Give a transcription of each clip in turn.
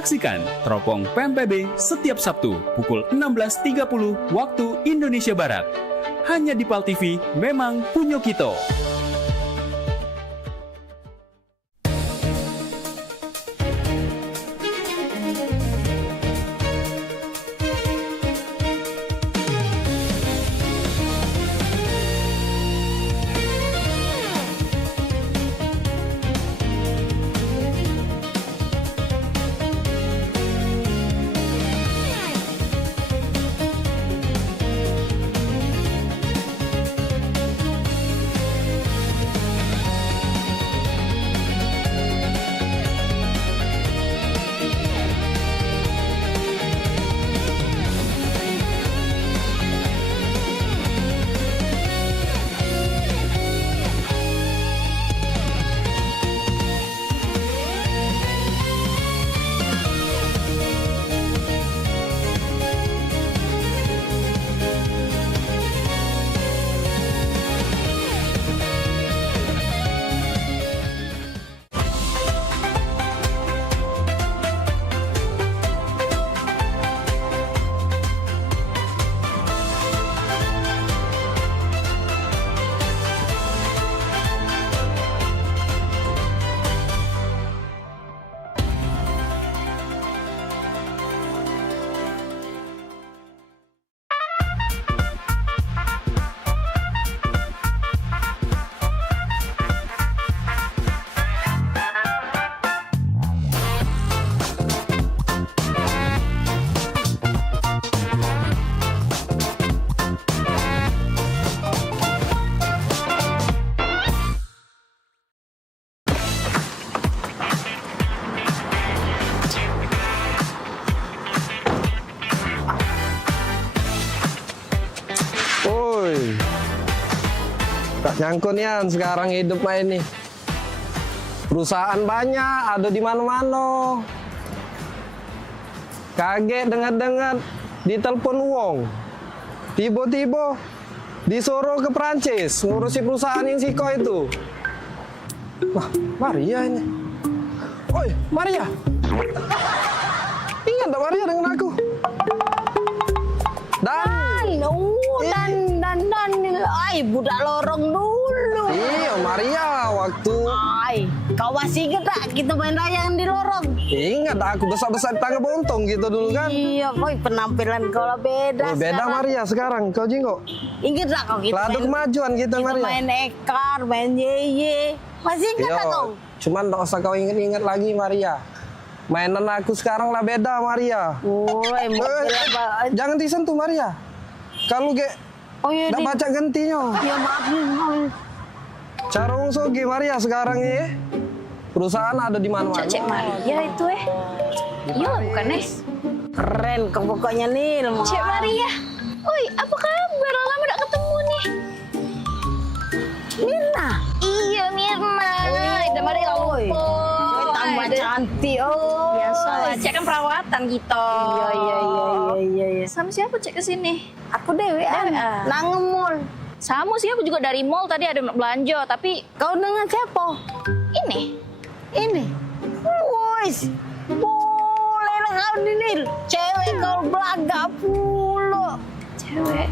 Saksikan Teropong PMPB setiap Sabtu pukul 16.30 waktu Indonesia Barat. Hanya di PAL TV, memang punya kita. Tak nyangkut Yan, sekarang hidup mah ini. Perusahaan banyak, ada di mana-mana. Kaget dengar-dengar ditelepon wong. Tiba-tiba disuruh ke Prancis ngurusi perusahaan Insiko itu. Wah, Maria ini. Oi, Maria. Ingat tak Maria dengan aku? Ay, budak lorong dulu. Iya, Maria, waktu... Ay, kau masih ingat tak kita main layang di lorong? Ingat, aku besar-besar di tangga bontong gitu dulu kan? Iya, boy, penampilan kau lah beda. Oh, beda sekarang. Maria sekarang, kau jinggo. Ingat tak kau kita Ladu kemajuan kita, Maria. main ekar, main yeye. Masih ingat tak kau? Cuman tak usah kau ingat-ingat lagi, Maria. Mainan aku sekarang lah beda, Maria. Woi, Jangan disentuh, Maria. Kalau oh iya, nggak baca gentinya. ya maaf nih. Cara Sogi Maria sekarang ini perusahaan ada di mana-mana. Cek Maria itu iya bukan Nes? Keren kau pokoknya nih. Cek Maria. Oi, apa kabar? Lama gak ketemu nih. Mirna. Iya Mirna. Udah Maria Oi. lupa. Tambah cantik. Oh, Biasa lah, cek kan perawatan gitu. Iya. Sama siapa cek ke sini? Aku Dewi. Nang ngemul. Sama sih, aku juga dari mall tadi ada belanja, tapi Kau dengan siapa? ini. Woi, boleh lah kau ini. Cewek kau belaga pula. Cewek.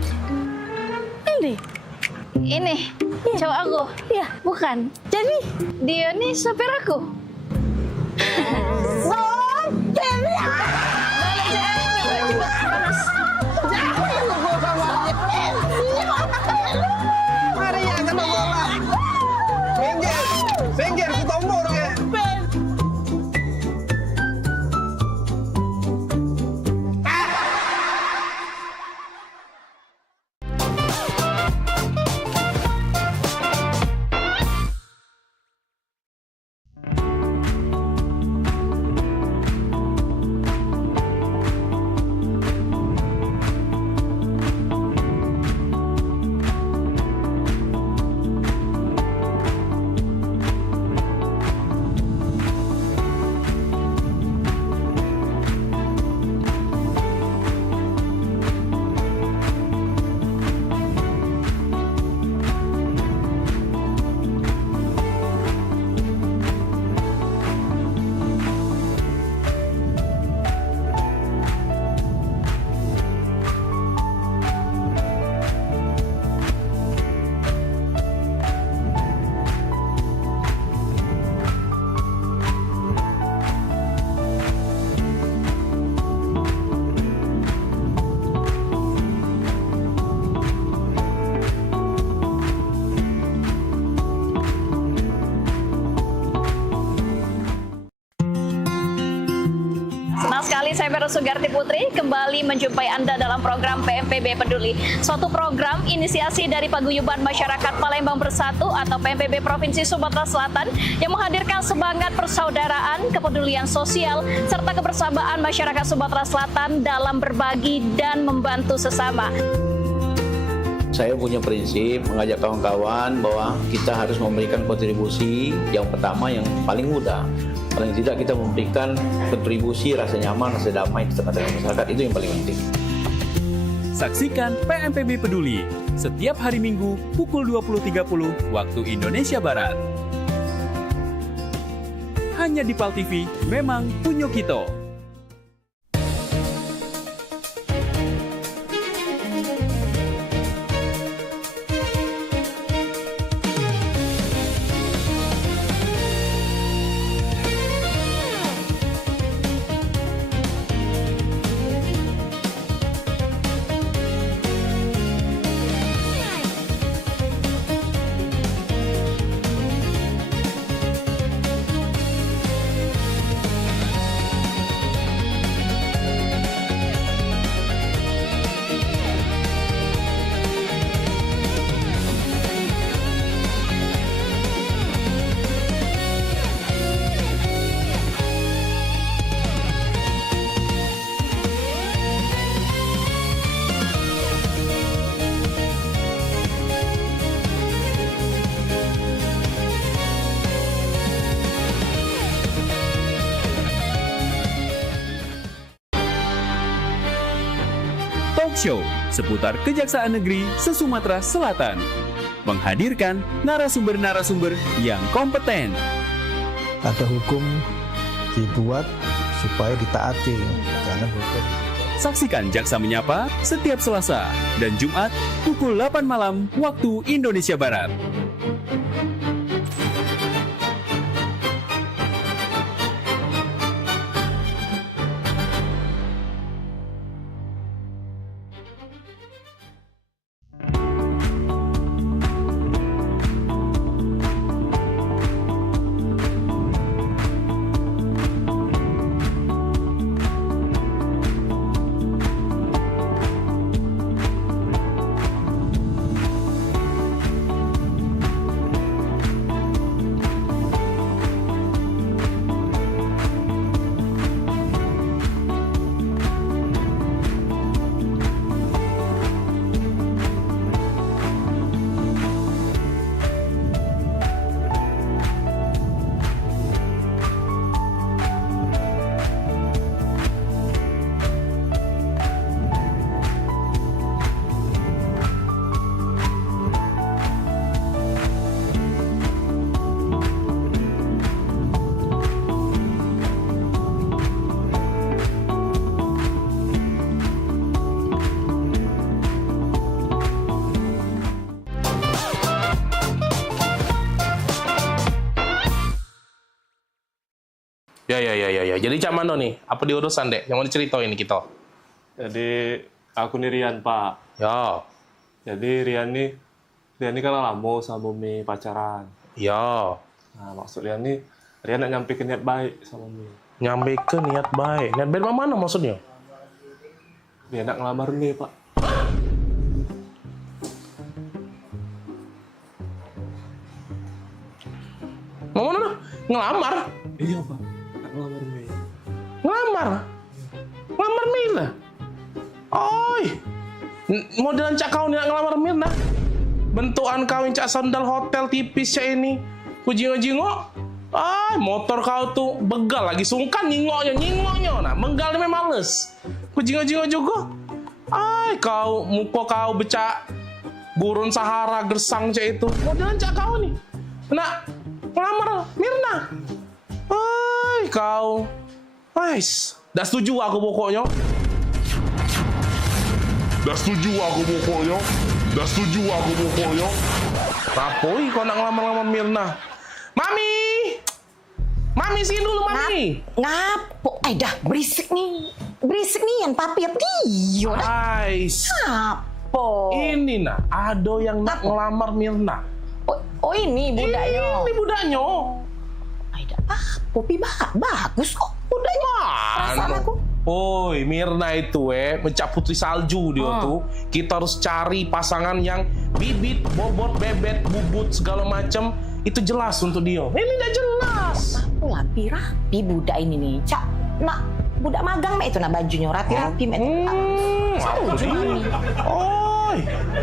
Ini. Cowok aku. Iya. Bukan. Jadi, Dia nih sopir aku. sopir ya. Maria kena bola. Pinggir, ku tombol ya. Vero Sugarti Putri kembali menjumpai Anda dalam program PMPB Peduli. Suatu program inisiasi dari Paguyuban Masyarakat Palembang Bersatu atau PMPB Provinsi Sumatera Selatan yang menghadirkan semangat persaudaraan, kepedulian sosial, serta kebersamaan masyarakat Sumatera Selatan dalam berbagi dan membantu sesama. Saya punya prinsip mengajak kawan-kawan bahwa kita harus memberikan kontribusi yang pertama yang paling mudah. Paling tidak kita memberikan kontribusi rasa nyaman, rasa damai di tengah-tengah masyarakat, itu yang paling penting. Saksikan PMPB Peduli setiap hari Minggu pukul 20.30 waktu Indonesia Barat. Hanya di PAL TV, memang punya kita. Talk show seputar Kejaksaan Negeri se-Sumatera Selatan. Menghadirkan narasumber-narasumber yang kompeten. Ada hukum dibuat supaya ditaati, jangan hukum. Saksikan Jaksa Menyapa setiap Selasa dan Jumat pukul 8 malam waktu Indonesia Barat. Ya. Jadi cak mano nih? Apa diurusan dek? Yang mau diceritain ini kita? Jadi aku nih Rian Pak. Ya. Jadi Rian nih kan lama sama Mimi pacaran. Ya. Nah maksud Rian nak nyampein niat baik sama Mimi. Nyampe ke niat baik. Niat baik mana maksudnya? Rian nak ngelamar Mimi Pak. Mau mana? Ngelamar? Iya Pak, nak ngelamar Mimi. Ngelamar? Ngelamar Mirna? Oi! Modelan cak kau nih nak ngelamar Mirna? Bentukan kau yang cak sandal hotel tipis cak ini. Kujingo-jingo? Motor kau tuh begal lagi sungkan nyingoknya. Nah, menggal ini males. Kujingo-jingo juga? Kau, muka kau becak gurun Sahara gersang cak itu. Modelan cak kau nih. Nak ngelamar Mirna? Kau. Dah setuju aku pokoknya. Rapoi kau nak ngelamar Mirna. Mami sini dulu Mami. Ngapo? Dah berisik nih yang papi apa dia dah. Ngapo? Ini nah, ada yang nak ngelamar Mirna. Oh ini budaknya. Ini budaknya. Dah apa? Popi bagus kok budaknya. Perasaan aku Oi, Mirna itu mencak putri salju dia tuh. Kita harus cari pasangan yang bibit, bobot, bebet, bubut segala macam itu jelas untuk dia. Ini udah jelas. Lah rapi budak ini nih. Cak, nak budak magang mek itu nak bajunya rapi-rapi mek. Setuju mami. Oi,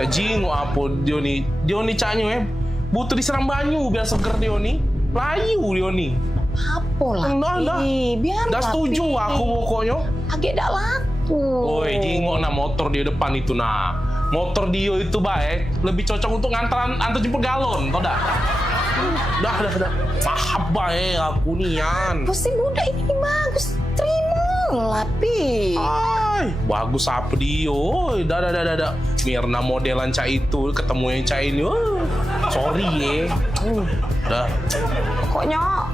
jingok apa dia nih? Dia nih caknya butuh disiram banyu biar seger dia nih. Layu dia nih. Apa lah? Dah. Biar Dah setuju aku pokoknya. Agak dak laku. Oi, jingok nah motor dia depan itu nah. Motor dia itu baik, lebih cocok untuk antar jemput galon, tau dah? Dah. Maaf baik aku nian. Pasti budak ini bagus. Terima lah, Pi. Ay, bagus apa dia? Oi, dah. Mirna modelan cak itu ketemu yang cak ini. Sorry Dah. Pokoknya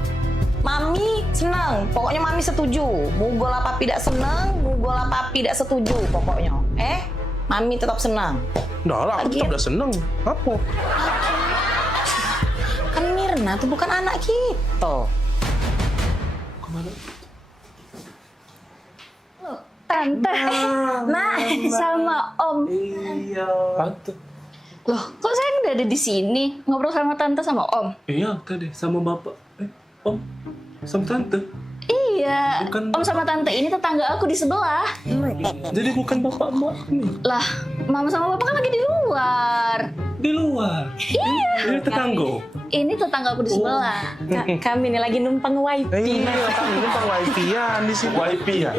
Mami senang. Pokoknya Mami setuju. Mugol apa tidak senang, mugol apa tidak setuju pokoknya. Mami tetap senang. Dah lah, aku tetap udah seneng. Apa? Kan Mirna tuh bukan anak kita. Tante, nah sama Om. Iya. Tante. Loh, kok saya udah ada di sini ngobrol sama Tante sama Om? Iya, tadi sama bapak. Om, sama tante. Iya, Bukan- Om sama Tante ini tetangga aku di sebelah. Jadi bukan bapak emak nih. Lah, Mama sama Papa kan lagi di luar. Di luar. Iya. Ini tetangga. Ini tetangga aku di sebelah. Kami ini lagi numpang wifi. Iya, kami numpang wifi-an di sini. Wifi ya?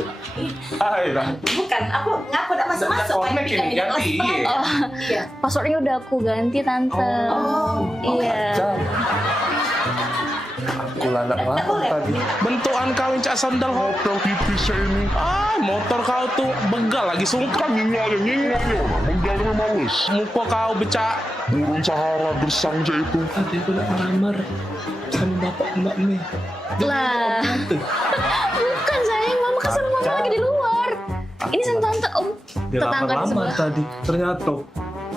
Hai lah. Bukan, aku ngaku udah masuk-masuk Connect wifi ini, kami ganti, iya. Oh, passwordnya udah aku ganti Tante. Iya. Aku lanak banget tadi. Bentukan kau yang cak sandal hotel tipis ini. Motor kau tuh begal lagi sungkan. Mengganggu males. Muka kau becak. Burung Sahara gersang aja itu. Tadi aku nak melamar sama bapak emak nih. Lah. Bukan sayang, Mama kan sama Mama lagi di luar. Ini sama Tante Om. Dia Tetangga di lamar sebelah. tadi. Ternyata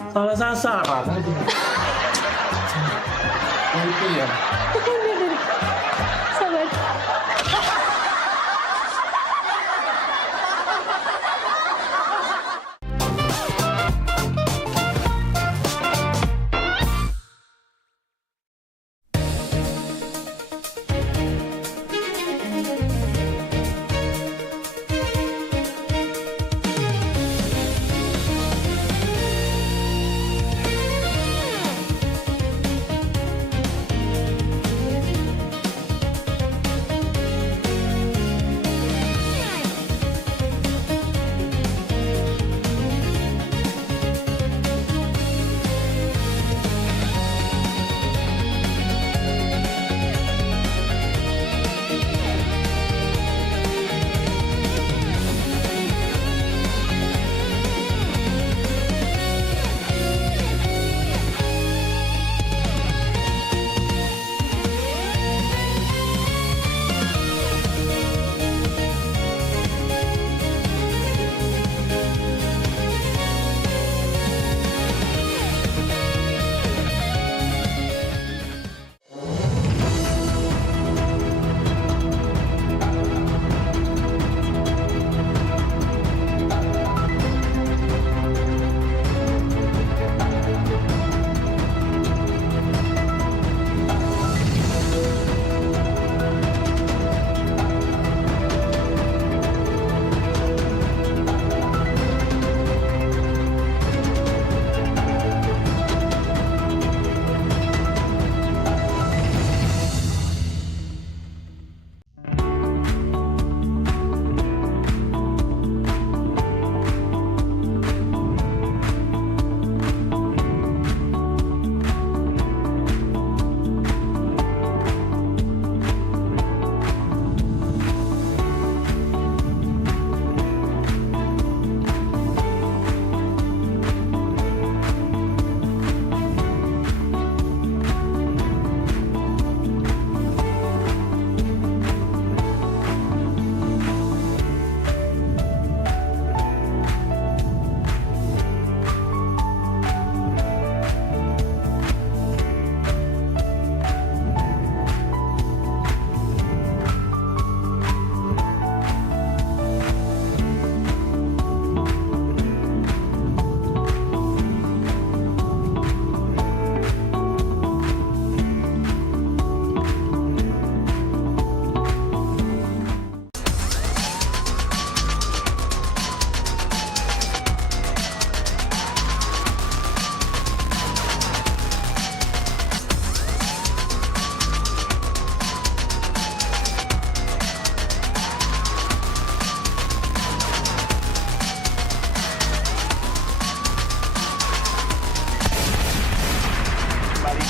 salah sasaran aja. Wifi ya? Sabar.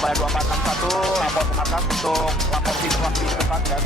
pada 2461 lapor ke markas untuk lapor situasi tempat dan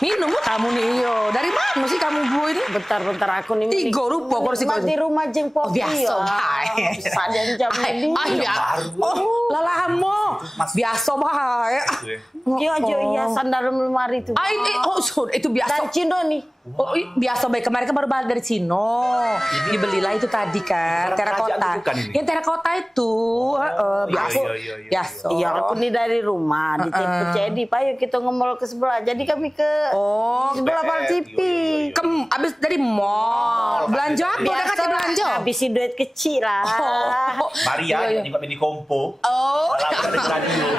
Minum kamu nih, yo. Dari mana sih kamu bu ini? Bentar aku nih. Tiga rupa kursi Di rumah jeng Popi. Biasa, hai. Sadan jam ini. Oh, lalamo. Biasa, hai. Iya, sandal lemari itu. Itu biasa. Dan Cino nih. Oh, biasa baik. Kemarin kan baru balik dari Cino. Dibelilah itu tadi kan, terakota. Yang terakota itu, biasa. Iya, aku nih dari rumah di jadi, Pak, yuk kita ngomol ke sebelah. Jadi kami ke sebelah Pal TV. Abis dari mall. Belanja apa? Udah kasih belanja? Habisin duit kecil lah. Maria, juga beli kompo.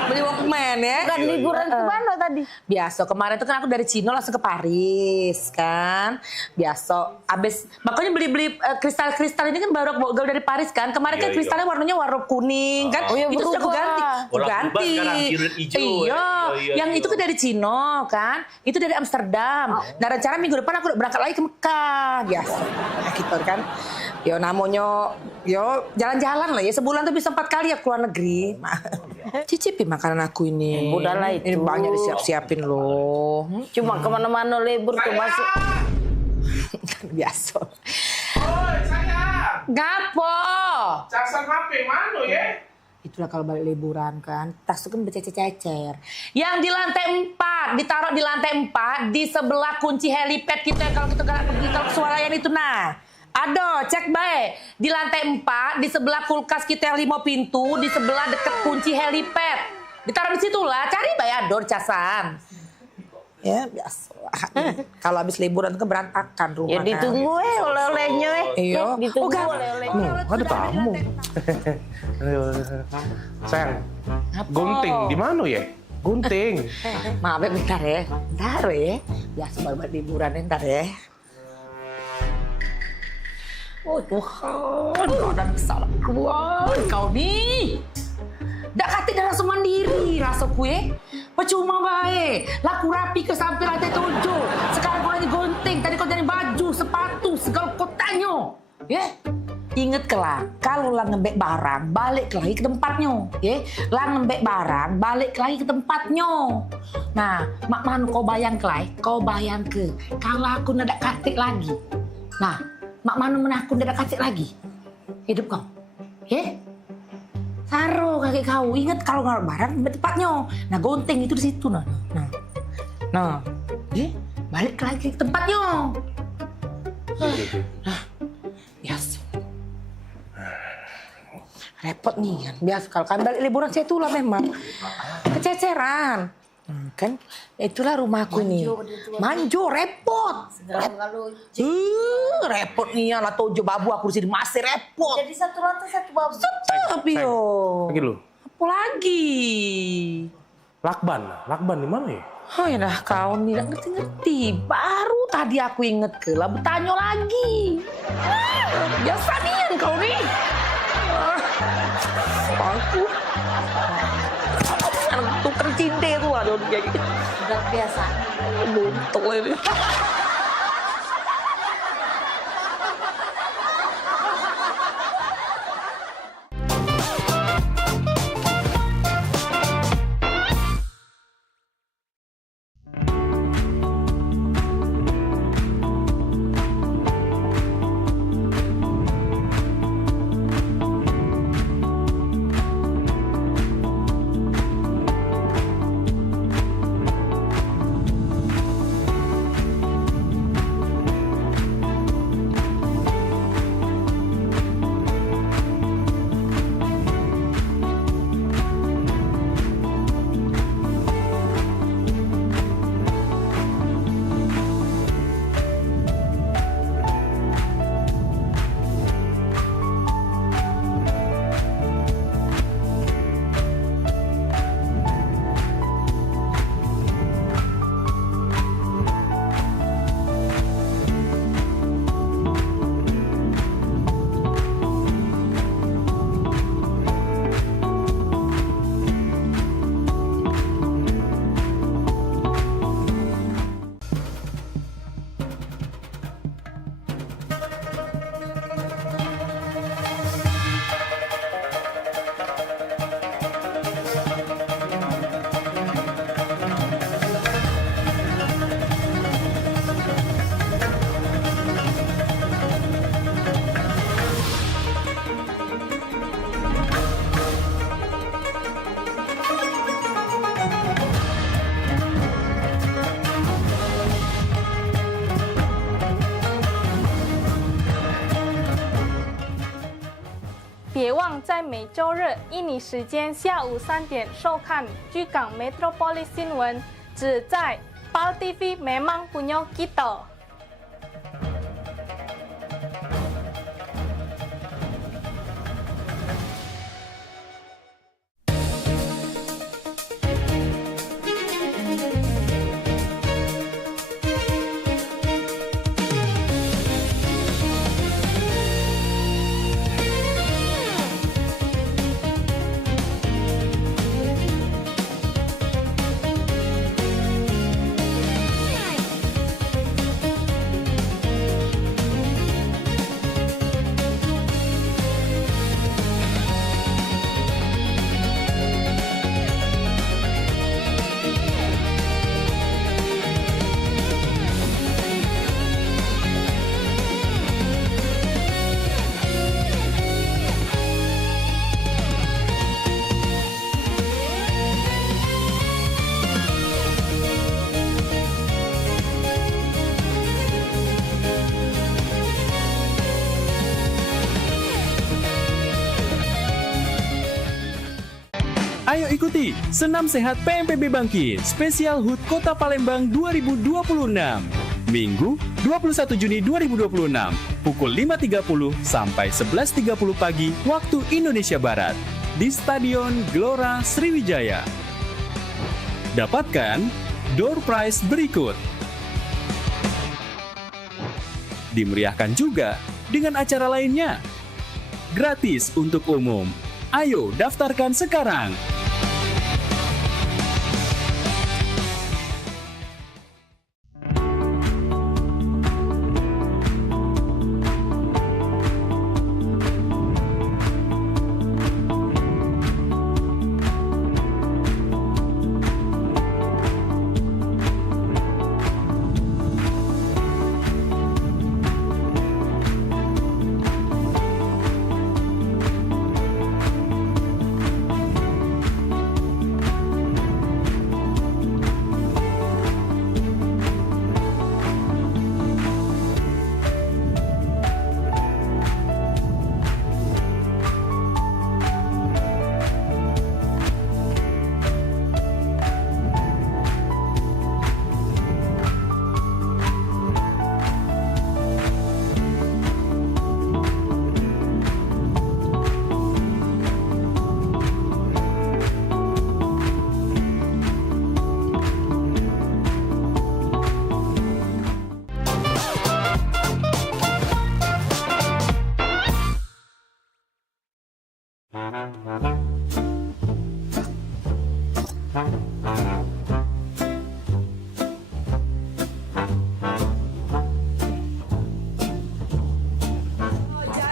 Beli Walkman ya. Bukan liburan ke mana tadi? Biasa, kemarin tuh kan aku dari Cino langsung ke Paris kan. Biasa, abis makanya beli kristal-kristal ini kan baru aku bawa dari Paris kan. Kemarin kan kristalnya warnanya warna kuning kan. Itu sudah aku ganti. Ganti. Iya, yang itu kan dari Cino kan. Itu dari Amsterdam. Nah rencana minggu depan aku udah berangkat lagi ke Mekah. Biasa, gitu kan. Yo namanya, yo jalan-jalan lah ya. Sebulan tuh bisa 4 kali ya keluar negeri. Cicipi makanan aku ini. Udahlah itu. Ini banyak disiap-siapin loh. Cuma kemana-mana libur ke masuk. Biasa. Oi, saya. Gapo? Casan HP mana ya? Itulah kalau balik liburan kan, tas itu kan bercecer-cecer. Yang di lantai 4, ditaruh di lantai 4, di sebelah kunci helipad kita kalau kita pergi kalau ke Swalayan itu nah. Aduh, cek baik. Di lantai 4, di sebelah kulkas kita yang 5 pintu, di sebelah deket kunci helipad. Ditaruh di situ lah, cari baik ador casan. Ya, biasa. Kalau habis liburan kan berantakan rumah. Ya ditunggu oleh-olehnya Iya. Ditunggu oleh-olehnya. Ada tamu. Sayang, gunting di mana ya? Gunting. Maaf ya, bentar ya. Bentar ya. Biasa baru buat liburan ya, bentar ya. Oh Tuhan, ada kesalahan kau nih. Dak kati dah langsung mandiri rasa kue. Percuma baik. Laku rapi ke sampai lantai 7. Sekarang kau lagi gunting. Tadi kau jadi baju, sepatu, segala kau tanya. Ya? Ingat kelak, kalau lah ngembek barang, balik lagi ke tempatnya. Ya? Lah ngembek barang, balik lagi ke tempatnya. Nah, mak man kau bayang kelai, kau bayang ke. Kalau aku nak katik lagi. Nah, mak manu menakut tidak kacik lagi hidup kau, ya? Taruh kaki kau, ingat kalau nggak barang tempatnya. Nah gunting itu di situ nah, balik lagi ke tempatnya. Nah, biasa. Repot nih kan, biasa kalau kan balik liburan saya itulah memang kececeran. Kan itulah rumahku nih. Manjo repot. Repot nih ya lah tojo babu aku di sini masih repot. Jadi satu lantai satu babu. Tapi yo. Lagi lu. Apa lagi? Lakban di mana ya? Oh ya dah kau nih nggak ngerti-ngerti. Baru tadi aku inget ke lah bertanya lagi. Biasa nih kau nih. Aku. Tuker cinde tuh aduh kayak gitu. Udah biasa. Buntung ini. 在每周日印尼时间下午3点收看居港 Metropolis 新闻，只在 PAL TV memang punya kita。Ayo ikuti Senam Sehat PMPB Bangkit Spesial HUT Kota Palembang 2026 Minggu 21 Juni 2026 pukul 5.30 sampai 11.30 pagi waktu Indonesia Barat di Stadion Gelora Sriwijaya. Dapatkan door prize berikut. Dimeriahkan juga dengan acara lainnya. Gratis untuk umum. Ayo daftarkan sekarang.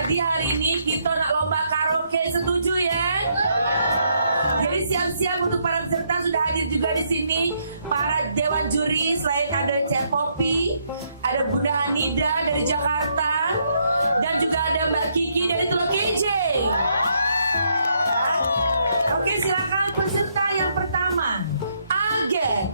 Jadi hari ini kita nak lomba karaoke, setuju ya? Jadi siap-siap untuk para peserta, sudah hadir juga di sini para dewan juri. Selain ada Cek Popi, ada Bunda Hanida dari Jakarta, dan juga ada Mbak Kiki dari Teluk Kijing. Oke, silakan peserta yang pertama, Agen.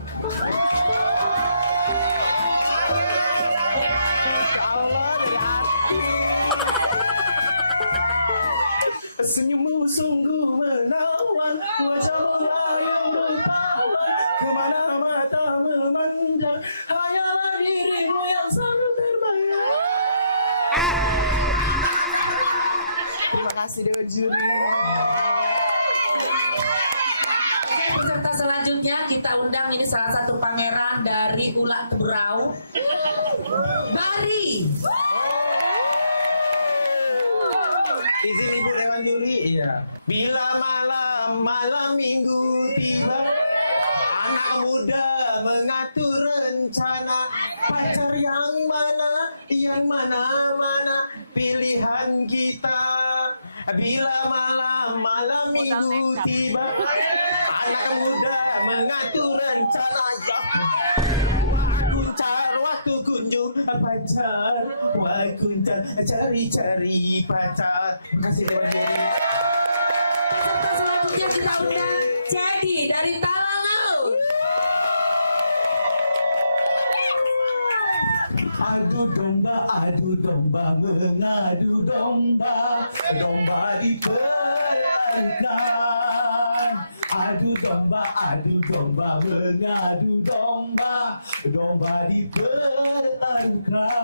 Senyummu sungguh menawan, wajahmu layang bertawan, kemana mata memandang, hanyalah dirimu yang selalu terbayang. Terima kasih Dewan Juri. Peserta selanjutnya kita undang, ini salah satu pangeran dari Ulak Teberau, Bari. Izin Ibu Dewan Juri, iya. Bila malam minggu tiba, anak muda mengatur rencana, pacar yang mana pilihan kita. Bila malam minggu tiba, anak muda mengatur rencana. Waktu kunjung pacar, waktu cari pacar. Terima kasih Dewan Juri. Selanjutnya kita undang Jadi dari Talaut. Adu domba, mengadu domba, domba di Adu domba mengadu domba, domba dipertaruhkan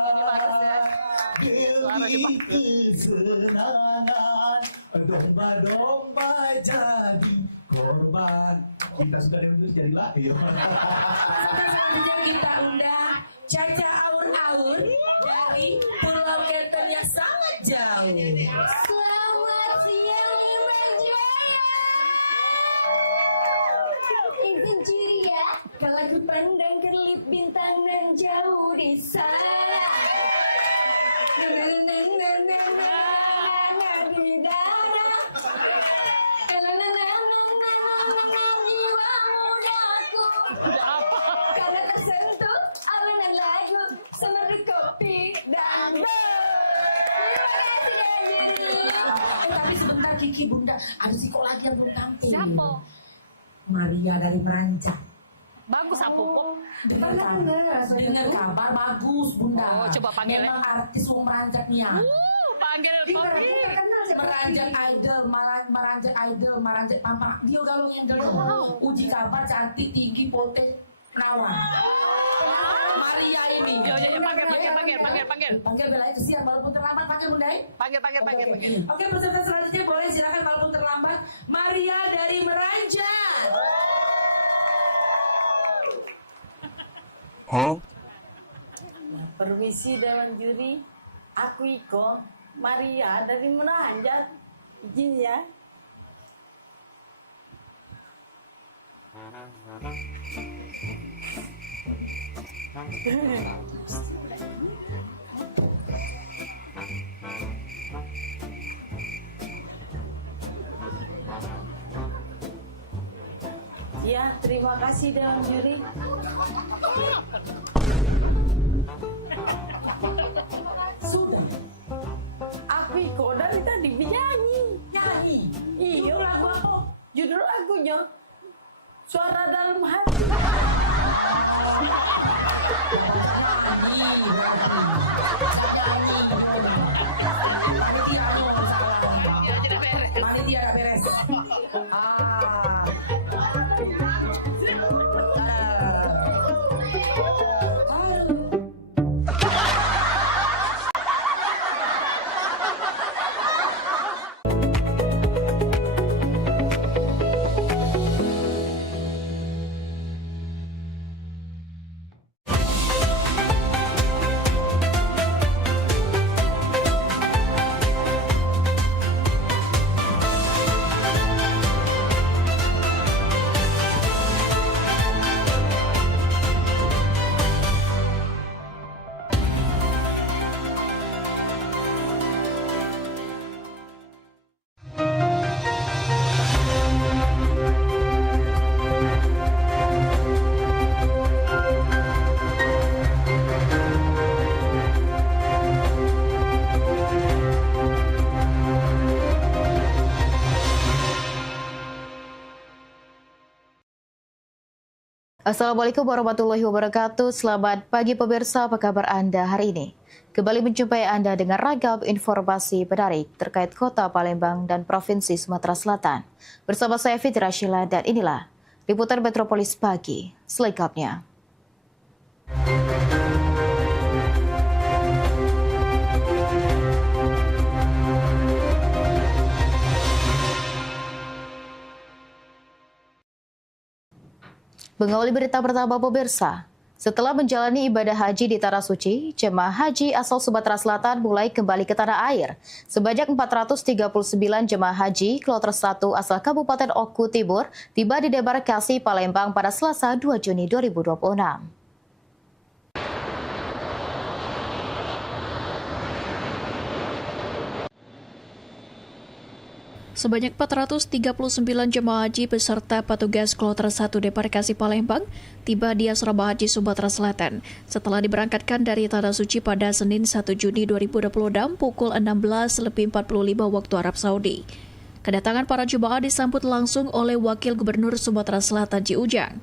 demi kesenangan, domba-domba jadi korban. Kita sudah diundang jadi lahir. Selanjutnya kita undang Caca Aur-Aur dari Pulau Kelten yang sangat jauh. Selamat siang Imam Jaya. Izin ceria kalau ku pandang kerlip bintang nan jauh di sana. Di darat. Jiwa mudaku karena tersentuh alunan lagu semeru kopi dan Tapi sebentar Kiki Bunda, ada siko lagi yang belum tampil. Siapa? Maria dari Meranjak. Bagus apa kok? Dengar kabar bagus Bunda. Oh, coba panggil ya. Memang artis wong Meranjak nih ya. Panggil. Meranjak idol, Meranjak Pampang. Dia kalau yang uji kabar cantik, tinggi, poten, perawan. Maria ini. Panggil Bella itu siap walaupun terlambat, panggil Bunda. Panggil. Oke, peserta selanjutnya boleh silakan walaupun terlambat. Maria dari Meranjak. Permisi Dewan Juri, aku Iko, Maria dari Meranjak. Izin ya. Ya, terima kasih Dewan Juri. Sudah. Aku Iko dari tadi nyanyi. Iya, lagu apa? Judul lagunya Suara Dalam Hati. Panitia beres. Assalamualaikum warahmatullahi wabarakatuh. Selamat pagi pemirsa, apa kabar Anda hari ini? Kembali menjumpai Anda dengan ragam informasi menarik terkait Kota Palembang dan Provinsi Sumatera Selatan. Bersama saya Fitri Rashila dan inilah liputan Metropolis Pagi selengkapnya. Mengawali berita pertama pemirsa, setelah menjalani ibadah haji di Tanah Suci, jemaah haji asal Sumatera Selatan mulai kembali ke tanah air. Sebanyak 439 jemaah haji kloter 1 asal Kabupaten Oku Timur tiba di debarkasi Palembang pada Selasa 2 Juni 2026. Sebanyak 439 jemaah haji beserta petugas kloter 1 debarkasi Palembang tiba di Asrama Haji Sumatera Selatan setelah diberangkatkan dari Tanah Suci pada Senin 1 Juni 2026 pukul 16.45 waktu Arab Saudi. Kedatangan para jemaah disambut langsung oleh Wakil Gubernur Sumatera Selatan Ji Ujang.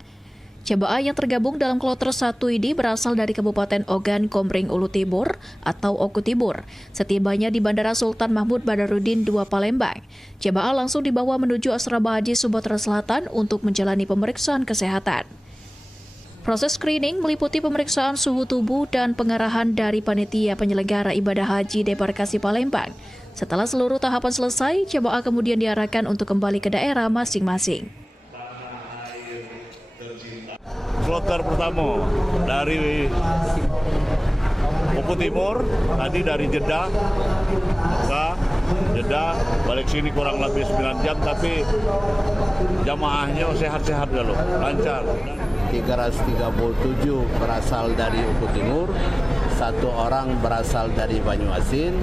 Jemaah yang tergabung dalam kloter 1 ini berasal dari Kabupaten Ogan Komering Ulu Timur atau Oku Timur. Setibanya di Bandara Sultan Mahmud Badarudin II Palembang, jemaah langsung dibawa menuju Asrama Haji Sumatera Selatan untuk menjalani pemeriksaan kesehatan. Proses screening meliputi pemeriksaan suhu tubuh dan pengarahan dari panitia penyelenggara ibadah haji debarkasi Palembang. Setelah seluruh tahapan selesai, jemaah kemudian diarahkan untuk kembali ke daerah masing-masing. Kloter pertama dari Oku Timur, tadi dari Jeddah, balik sini kurang lebih 9 jam, tapi jamaahnya sehat-sehat dulu, lancar. 337 berasal dari Oku Timur, 1 orang berasal dari Banyuasin,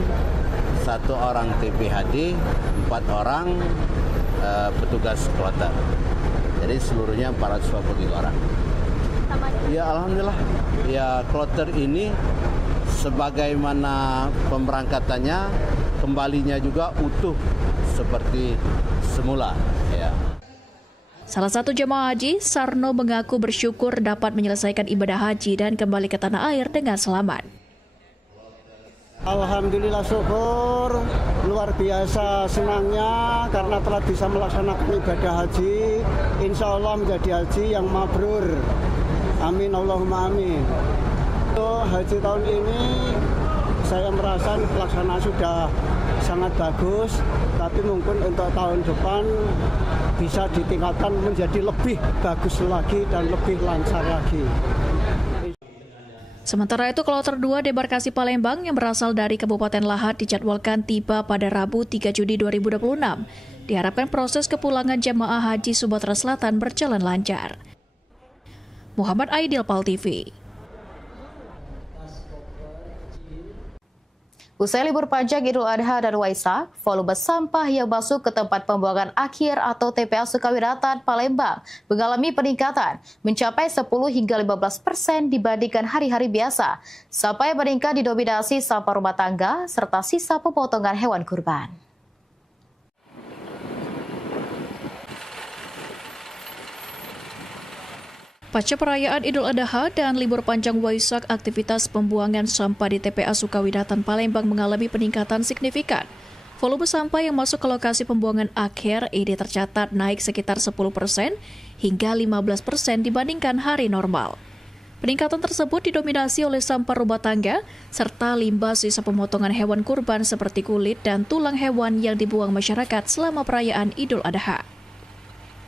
1 orang TPHD, 4 orang petugas kloter. Jadi seluruhnya 443 orang. Ya alhamdulillah, ya kloter ini sebagaimana pemberangkatannya, kembalinya juga utuh seperti semula. Ya. Salah satu jemaah haji, Sarno, mengaku bersyukur dapat menyelesaikan ibadah haji dan kembali ke tanah air dengan selamat. Alhamdulillah, syukur, luar biasa senangnya karena telah bisa melaksanakan ibadah haji. Insya Allah menjadi haji yang mabrur. Amin, Allahumma amin. Haji tahun ini saya merasa pelaksanaan sudah sangat bagus, tapi mungkin untuk tahun depan bisa ditingkatkan menjadi lebih bagus lagi dan lebih lancar lagi. Sementara itu, kloter 2 debarkasi Palembang yang berasal dari Kabupaten Lahat dijadwalkan tiba pada Rabu 3 Juni 2026. Diharapkan proses kepulangan jemaah haji Sumatera Selatan berjalan lancar. Muhammad Aidil, PAL TV. Usai libur panjang Idul Adha dan Waisak, volume sampah yang masuk ke tempat pembuangan akhir atau TPA Sukawinatan Palembang mengalami peningkatan mencapai 10 hingga 15% dibandingkan hari-hari biasa. Sampah yang meningkat didominasi sampah rumah tangga serta sisa pemotongan hewan kurban. Pasca perayaan Idul Adha dan libur panjang Waisak, aktivitas pembuangan sampah di TPA Sukawinatan Palembang mengalami peningkatan signifikan. Volume sampah yang masuk ke lokasi pembuangan akhir ini tercatat naik sekitar 10% hingga 15% dibandingkan hari normal. Peningkatan tersebut didominasi oleh sampah rumah tangga serta limbah sisa pemotongan hewan kurban seperti kulit dan tulang hewan yang dibuang masyarakat selama perayaan Idul Adha.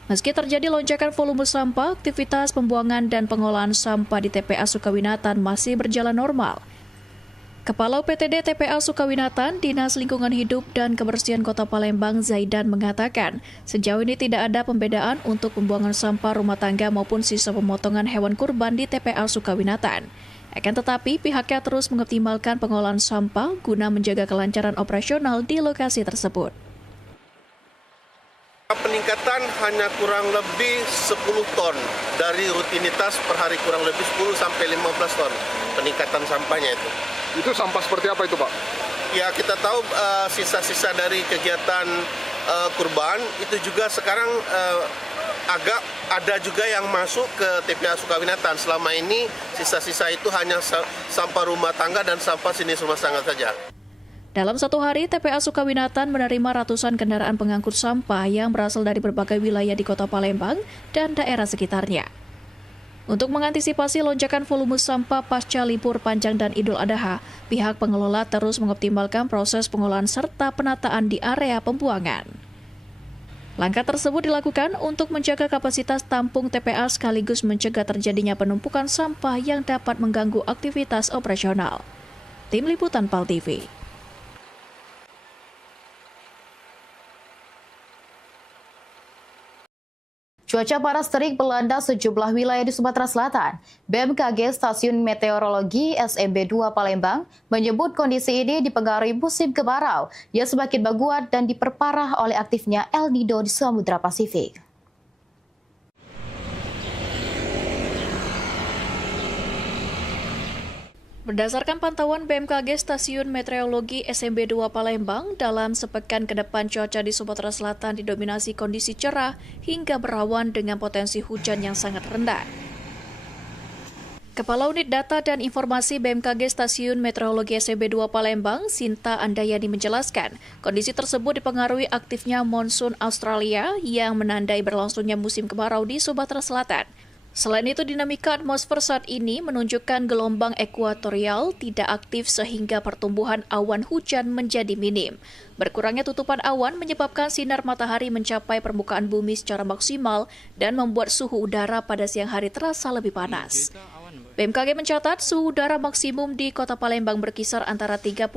Meski terjadi lonjakan volume sampah, aktivitas pembuangan dan pengolahan sampah di TPA Sukawinatan masih berjalan normal. Kepala UPTD TPA Sukawinatan, Dinas Lingkungan Hidup dan Kebersihan Kota Palembang, Zaidan, mengatakan sejauh ini tidak ada pembedaan untuk pembuangan sampah rumah tangga maupun sisa pemotongan hewan kurban di TPA Sukawinatan. Akan tetapi, pihaknya terus mengoptimalkan pengolahan sampah guna menjaga kelancaran operasional di lokasi tersebut. Peningkatan hanya kurang lebih 10 ton dari rutinitas per hari, kurang lebih 10 sampai 15 ton peningkatan sampahnya itu. Itu sampah seperti apa itu, Pak? Ya, kita tahu sisa-sisa dari kegiatan kurban itu juga sekarang agak ada juga yang masuk ke TPA Sukawinatan. Selama ini sisa-sisa itu hanya sampah rumah tangga dan sampah jenis rumah tangga saja. Dalam satu hari, TPA Sukawinatan menerima ratusan kendaraan pengangkut sampah yang berasal dari berbagai wilayah di Kota Palembang dan daerah sekitarnya. Untuk mengantisipasi lonjakan volume sampah pasca libur panjang dan Idul Adha, pihak pengelola terus mengoptimalkan proses pengolahan serta penataan di area pembuangan. Langkah tersebut dilakukan untuk menjaga kapasitas tampung TPA sekaligus mencegah terjadinya penumpukan sampah yang dapat mengganggu aktivitas operasional. Tim Liputan PAL TV. Cuaca panas terik melanda sejumlah wilayah di Sumatera Selatan. BMKG Stasiun Meteorologi SMB 2 Palembang menyebut kondisi ini dipengaruhi musim kemarau yang semakin menguat dan diperparah oleh aktifnya El Nido di Samudra Pasifik. Berdasarkan pantauan BMKG Stasiun Meteorologi SMB 2 Palembang, dalam sepekan ke depan cuaca di Sumatera Selatan didominasi kondisi cerah hingga berawan dengan potensi hujan yang sangat rendah. Kepala Unit Data dan Informasi BMKG Stasiun Meteorologi SCB 2 Palembang, Sinta Andayani menjelaskan, kondisi tersebut dipengaruhi aktifnya monsun Australia yang menandai berlangsungnya musim kemarau di Sumatera Selatan. Selain itu, dinamika atmosfer saat ini menunjukkan gelombang ekuatorial tidak aktif sehingga pertumbuhan awan hujan menjadi minim. Berkurangnya tutupan awan menyebabkan sinar matahari mencapai permukaan bumi secara maksimal dan membuat suhu udara pada siang hari terasa lebih panas. BMKG mencatat suhu udara maksimum di Kota Palembang berkisar antara 33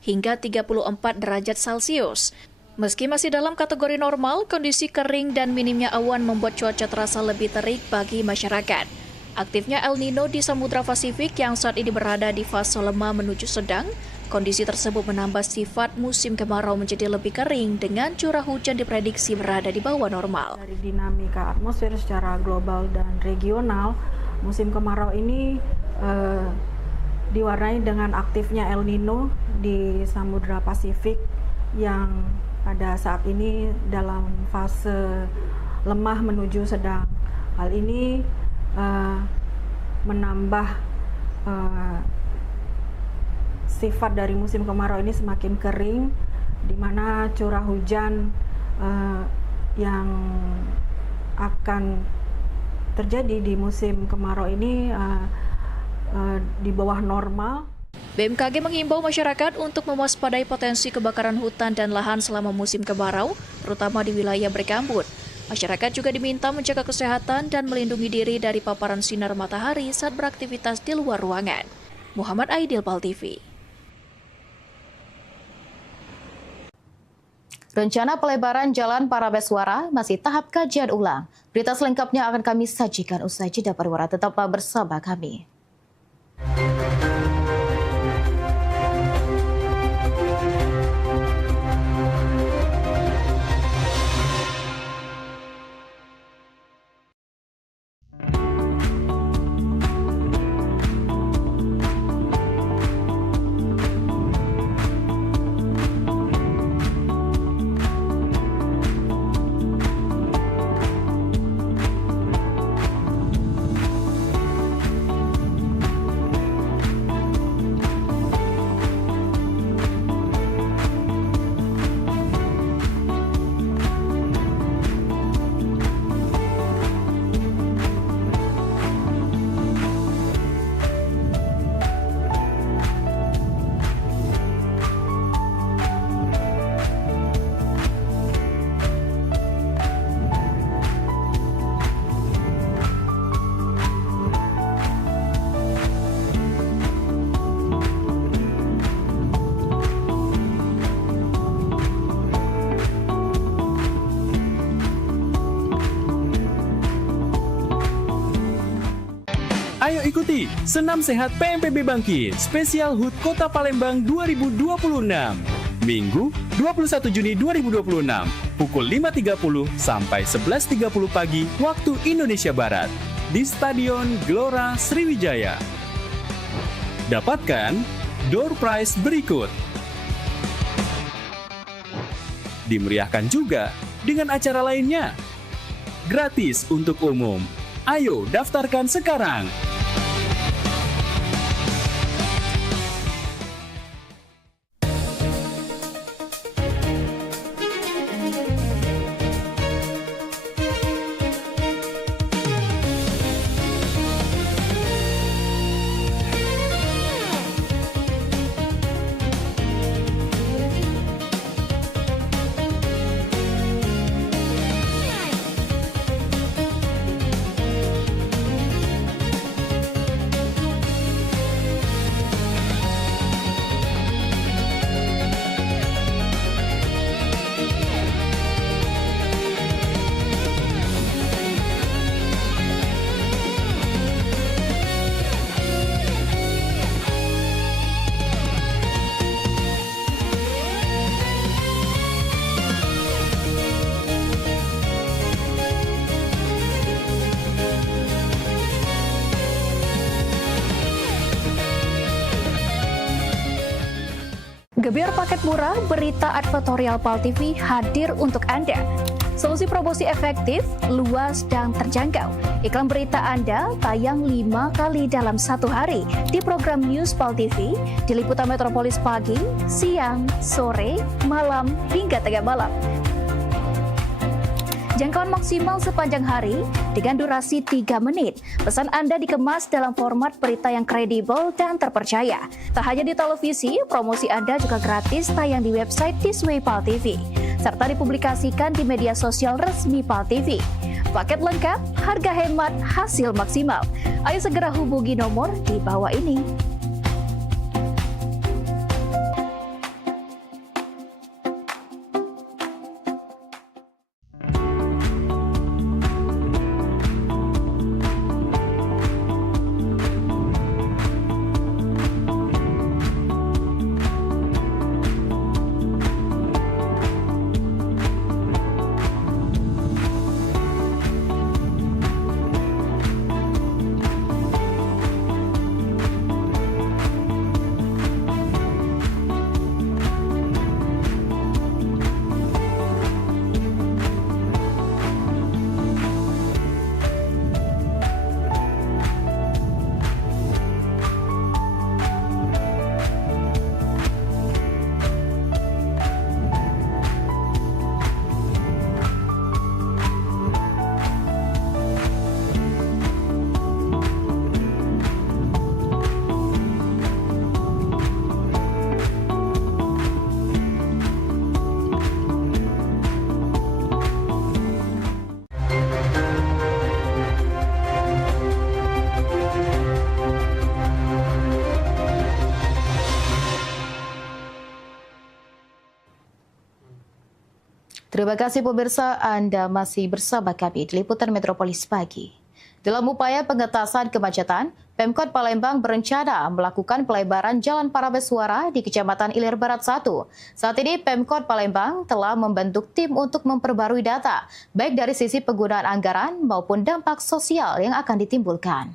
hingga 34 derajat Celcius. Meski masih dalam kategori normal, kondisi kering dan minimnya awan membuat cuaca terasa lebih terik bagi masyarakat. Aktifnya El Nino di Samudra Pasifik yang saat ini berada di fase lemah menuju sedang, kondisi tersebut menambah sifat musim kemarau menjadi lebih kering dengan curah hujan diprediksi berada di bawah normal. Dari dinamika atmosfer secara global dan regional, musim kemarau ini diwarnai dengan aktifnya El Nino di Samudra Pasifik yang pada saat ini dalam fase lemah menuju sedang. Hal ini menambah sifat dari musim kemarau ini semakin kering, di mana curah hujan yang akan terjadi di musim kemarau ini di bawah normal. BMKG menghimbau masyarakat untuk mewaspadai potensi kebakaran hutan dan lahan selama musim kemarau, terutama di wilayah berkabut. Masyarakat juga diminta menjaga kesehatan dan melindungi diri dari paparan sinar matahari saat beraktivitas di luar ruangan. Muhammad Aidil, PAL TV. Rencana pelebaran Jalan Parabeswara masih tahap kajian ulang. Berita selengkapnya akan kami sajikan usai jeda pariwara. Tetaplah bersama kami. Ayo ikuti Senam Sehat PMPB Bangkit Spesial HUT Kota Palembang 2026. Minggu 21 Juni 2026 pukul 5.30 sampai 11.30 pagi waktu Indonesia Barat di Stadion Gelora Sriwijaya. Dapatkan door prize berikut. Dimeriahkan juga dengan acara lainnya. Gratis untuk umum. Ayo daftarkan sekarang. Gebyar paket murah berita advertorial PAL TV hadir untuk Anda. Solusi promosi efektif, luas, dan terjangkau. Iklan berita Anda tayang 5 kali dalam 1 hari di program News Pal TV, di liputan Metropolis pagi, siang, sore, malam, hingga tengah malam. Jangkauan maksimal sepanjang hari dengan durasi 3 menit. Pesan Anda dikemas dalam format berita yang kredibel dan terpercaya. Tak hanya di televisi, promosi Anda juga gratis tayang di website Tisway Pal TV, serta dipublikasikan di media sosial resmi Pal TV. Paket lengkap, harga hemat, hasil maksimal. Ayo segera hubungi nomor di bawah ini. Terima kasih pemirsa, Anda masih bersama kami di Liputan Metropolis Pagi. Dalam upaya pengentasan kemacetan, Pemkot Palembang berencana melakukan pelebaran Jalan Parameswara di Kecamatan Ilir Barat 1. Saat ini Pemkot Palembang telah membentuk tim untuk memperbarui data, baik dari sisi penggunaan anggaran maupun dampak sosial yang akan ditimbulkan.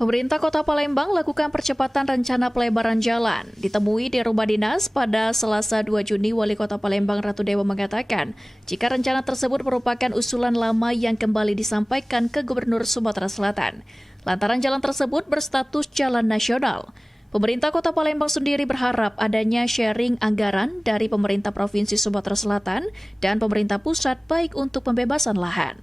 Pemerintah Kota Palembang lakukan percepatan rencana pelebaran jalan. Ditemui di rumah dinas pada Selasa 2 Juni, Wali Kota Palembang Ratu Dewa mengatakan, jika rencana tersebut merupakan usulan lama yang kembali disampaikan ke Gubernur Sumatera Selatan. Lantaran jalan tersebut berstatus jalan nasional. Pemerintah Kota Palembang sendiri berharap adanya sharing anggaran dari pemerintah Provinsi Sumatera Selatan dan pemerintah pusat baik untuk pembebasan lahan.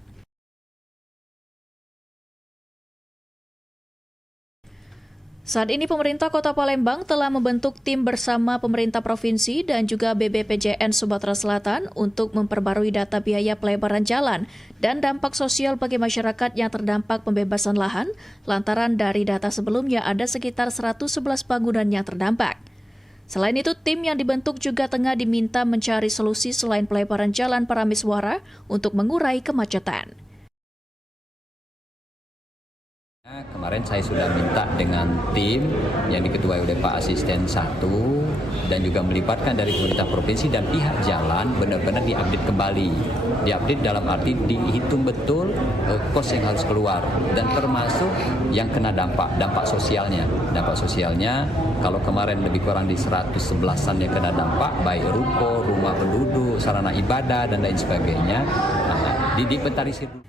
Saat ini pemerintah Kota Palembang telah membentuk tim bersama pemerintah provinsi dan juga BBPJN Sumatera Selatan untuk memperbarui data biaya pelebaran jalan dan dampak sosial bagi masyarakat yang terdampak pembebasan lahan, lantaran dari data sebelumnya ada sekitar 111 bangunan yang terdampak. Selain itu, tim yang dibentuk juga tengah diminta mencari solusi selain pelebaran Jalan Parameswara untuk mengurai kemacetan. Kemarin saya sudah minta dengan tim yang diketuai oleh Pak Asisten 1 dan juga melibatkan dari pemerintah provinsi dan pihak jalan benar-benar diupdate kembali. Diupdate dalam arti dihitung betul kos yang harus keluar dan termasuk yang kena dampak sosialnya. Dampak sosialnya kalau kemarin lebih kurang di 111-an yang kena dampak, baik ruko, rumah penduduk, sarana ibadah dan lain sebagainya. Nah, diinventarisir dulu.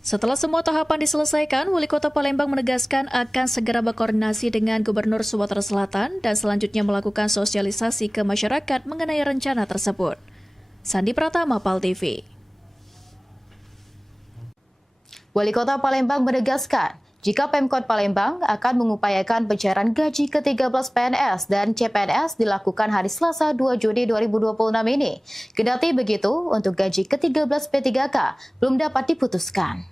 Setelah semua tahapan diselesaikan, Wali Kota Palembang menegaskan akan segera berkoordinasi dengan Gubernur Sumatera Selatan dan selanjutnya melakukan sosialisasi ke masyarakat mengenai rencana tersebut. Sandi Pratama, Pal TV. Wali Kota Palembang menegaskan, jika Pemkot Palembang akan mengupayakan pencairan gaji ke-13 PNS dan CPNS dilakukan hari Selasa 2 Juni 2026 ini. Kendati begitu, untuk gaji ke-13 P3K belum dapat diputuskan.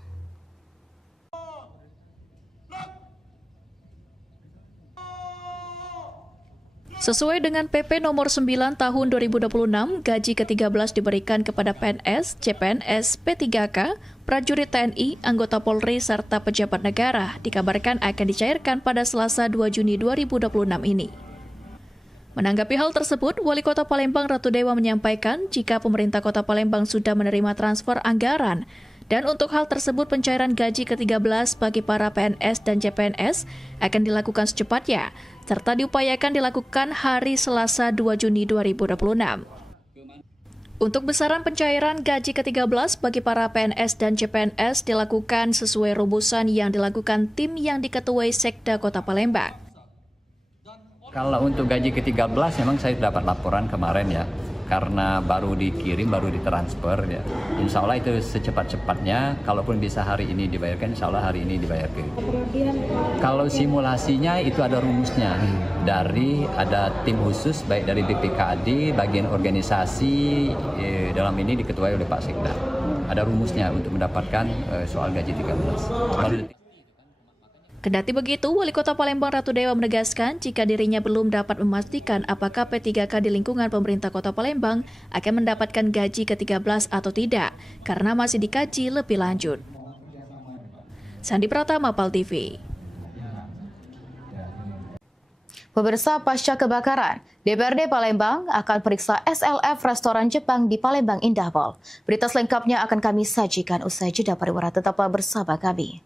Sesuai dengan PP nomor 9 tahun 2026, gaji ke-13 diberikan kepada PNS, CPNS, P3K, prajurit TNI, anggota Polri, serta pejabat negara dikabarkan akan dicairkan pada Selasa 2 Juni 2026 ini. Menanggapi hal tersebut, Wali Kota Palembang Ratu Dewa menyampaikan jika pemerintah Kota Palembang sudah menerima transfer anggaran Dan untuk hal tersebut, pencairan gaji ke-13 bagi para PNS dan CPNS akan dilakukan secepatnya, serta diupayakan dilakukan hari Selasa 2 Juni 2026. Untuk besaran pencairan gaji ke-13 bagi para PNS dan CPNS dilakukan sesuai rumusan yang dilakukan tim yang diketuai Sekda Kota Palembang. Kalau untuk gaji ke-13 memang saya dapat laporan kemarin ya, karena baru dikirim, baru ditransfer ya. Insya Allah itu secepat-cepatnya, kalaupun bisa hari ini dibayarkan, insya Allah hari ini dibayarkan. Kalau simulasinya itu ada rumusnya, dari ada tim khusus baik dari BPKAD, bagian organisasi, dalam ini diketuai oleh Pak Sekda. Ada rumusnya untuk mendapatkan soal gaji 13. Kendati begitu, Wali Kota Palembang Ratu Dewa menegaskan jika dirinya belum dapat memastikan apakah P3K di lingkungan pemerintah Kota Palembang akan mendapatkan gaji ke-13 atau tidak, karena masih dikaji lebih lanjut. Sandi Pratama, PAL TV. Pemirsa, pasca kebakaran, DPRD Palembang akan periksa SLF restoran Jepang di Palembang Indah Mall. Berita selengkapnya akan kami sajikan usai jeda pariwara. Tetaplah bersama kami.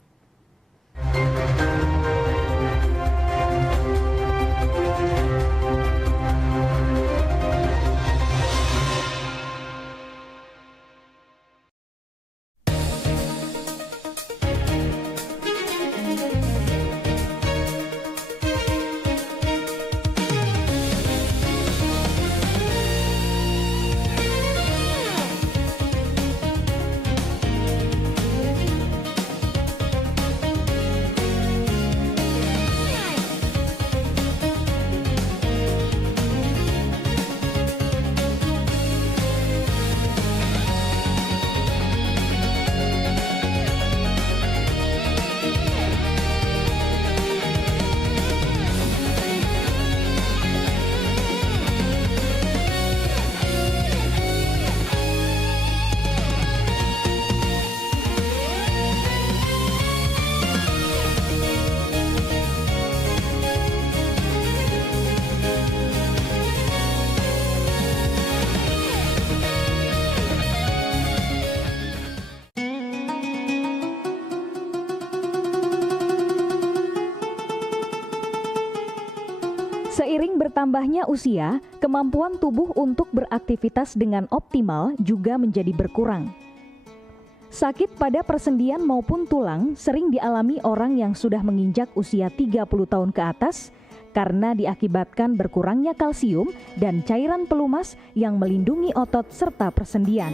Seiring bertambahnya usia, kemampuan tubuh untuk beraktivitas dengan optimal juga menjadi berkurang. Sakit pada persendian maupun tulang sering dialami orang yang sudah menginjak usia 30 tahun ke atas karena diakibatkan berkurangnya kalsium dan cairan pelumas yang melindungi otot serta persendian.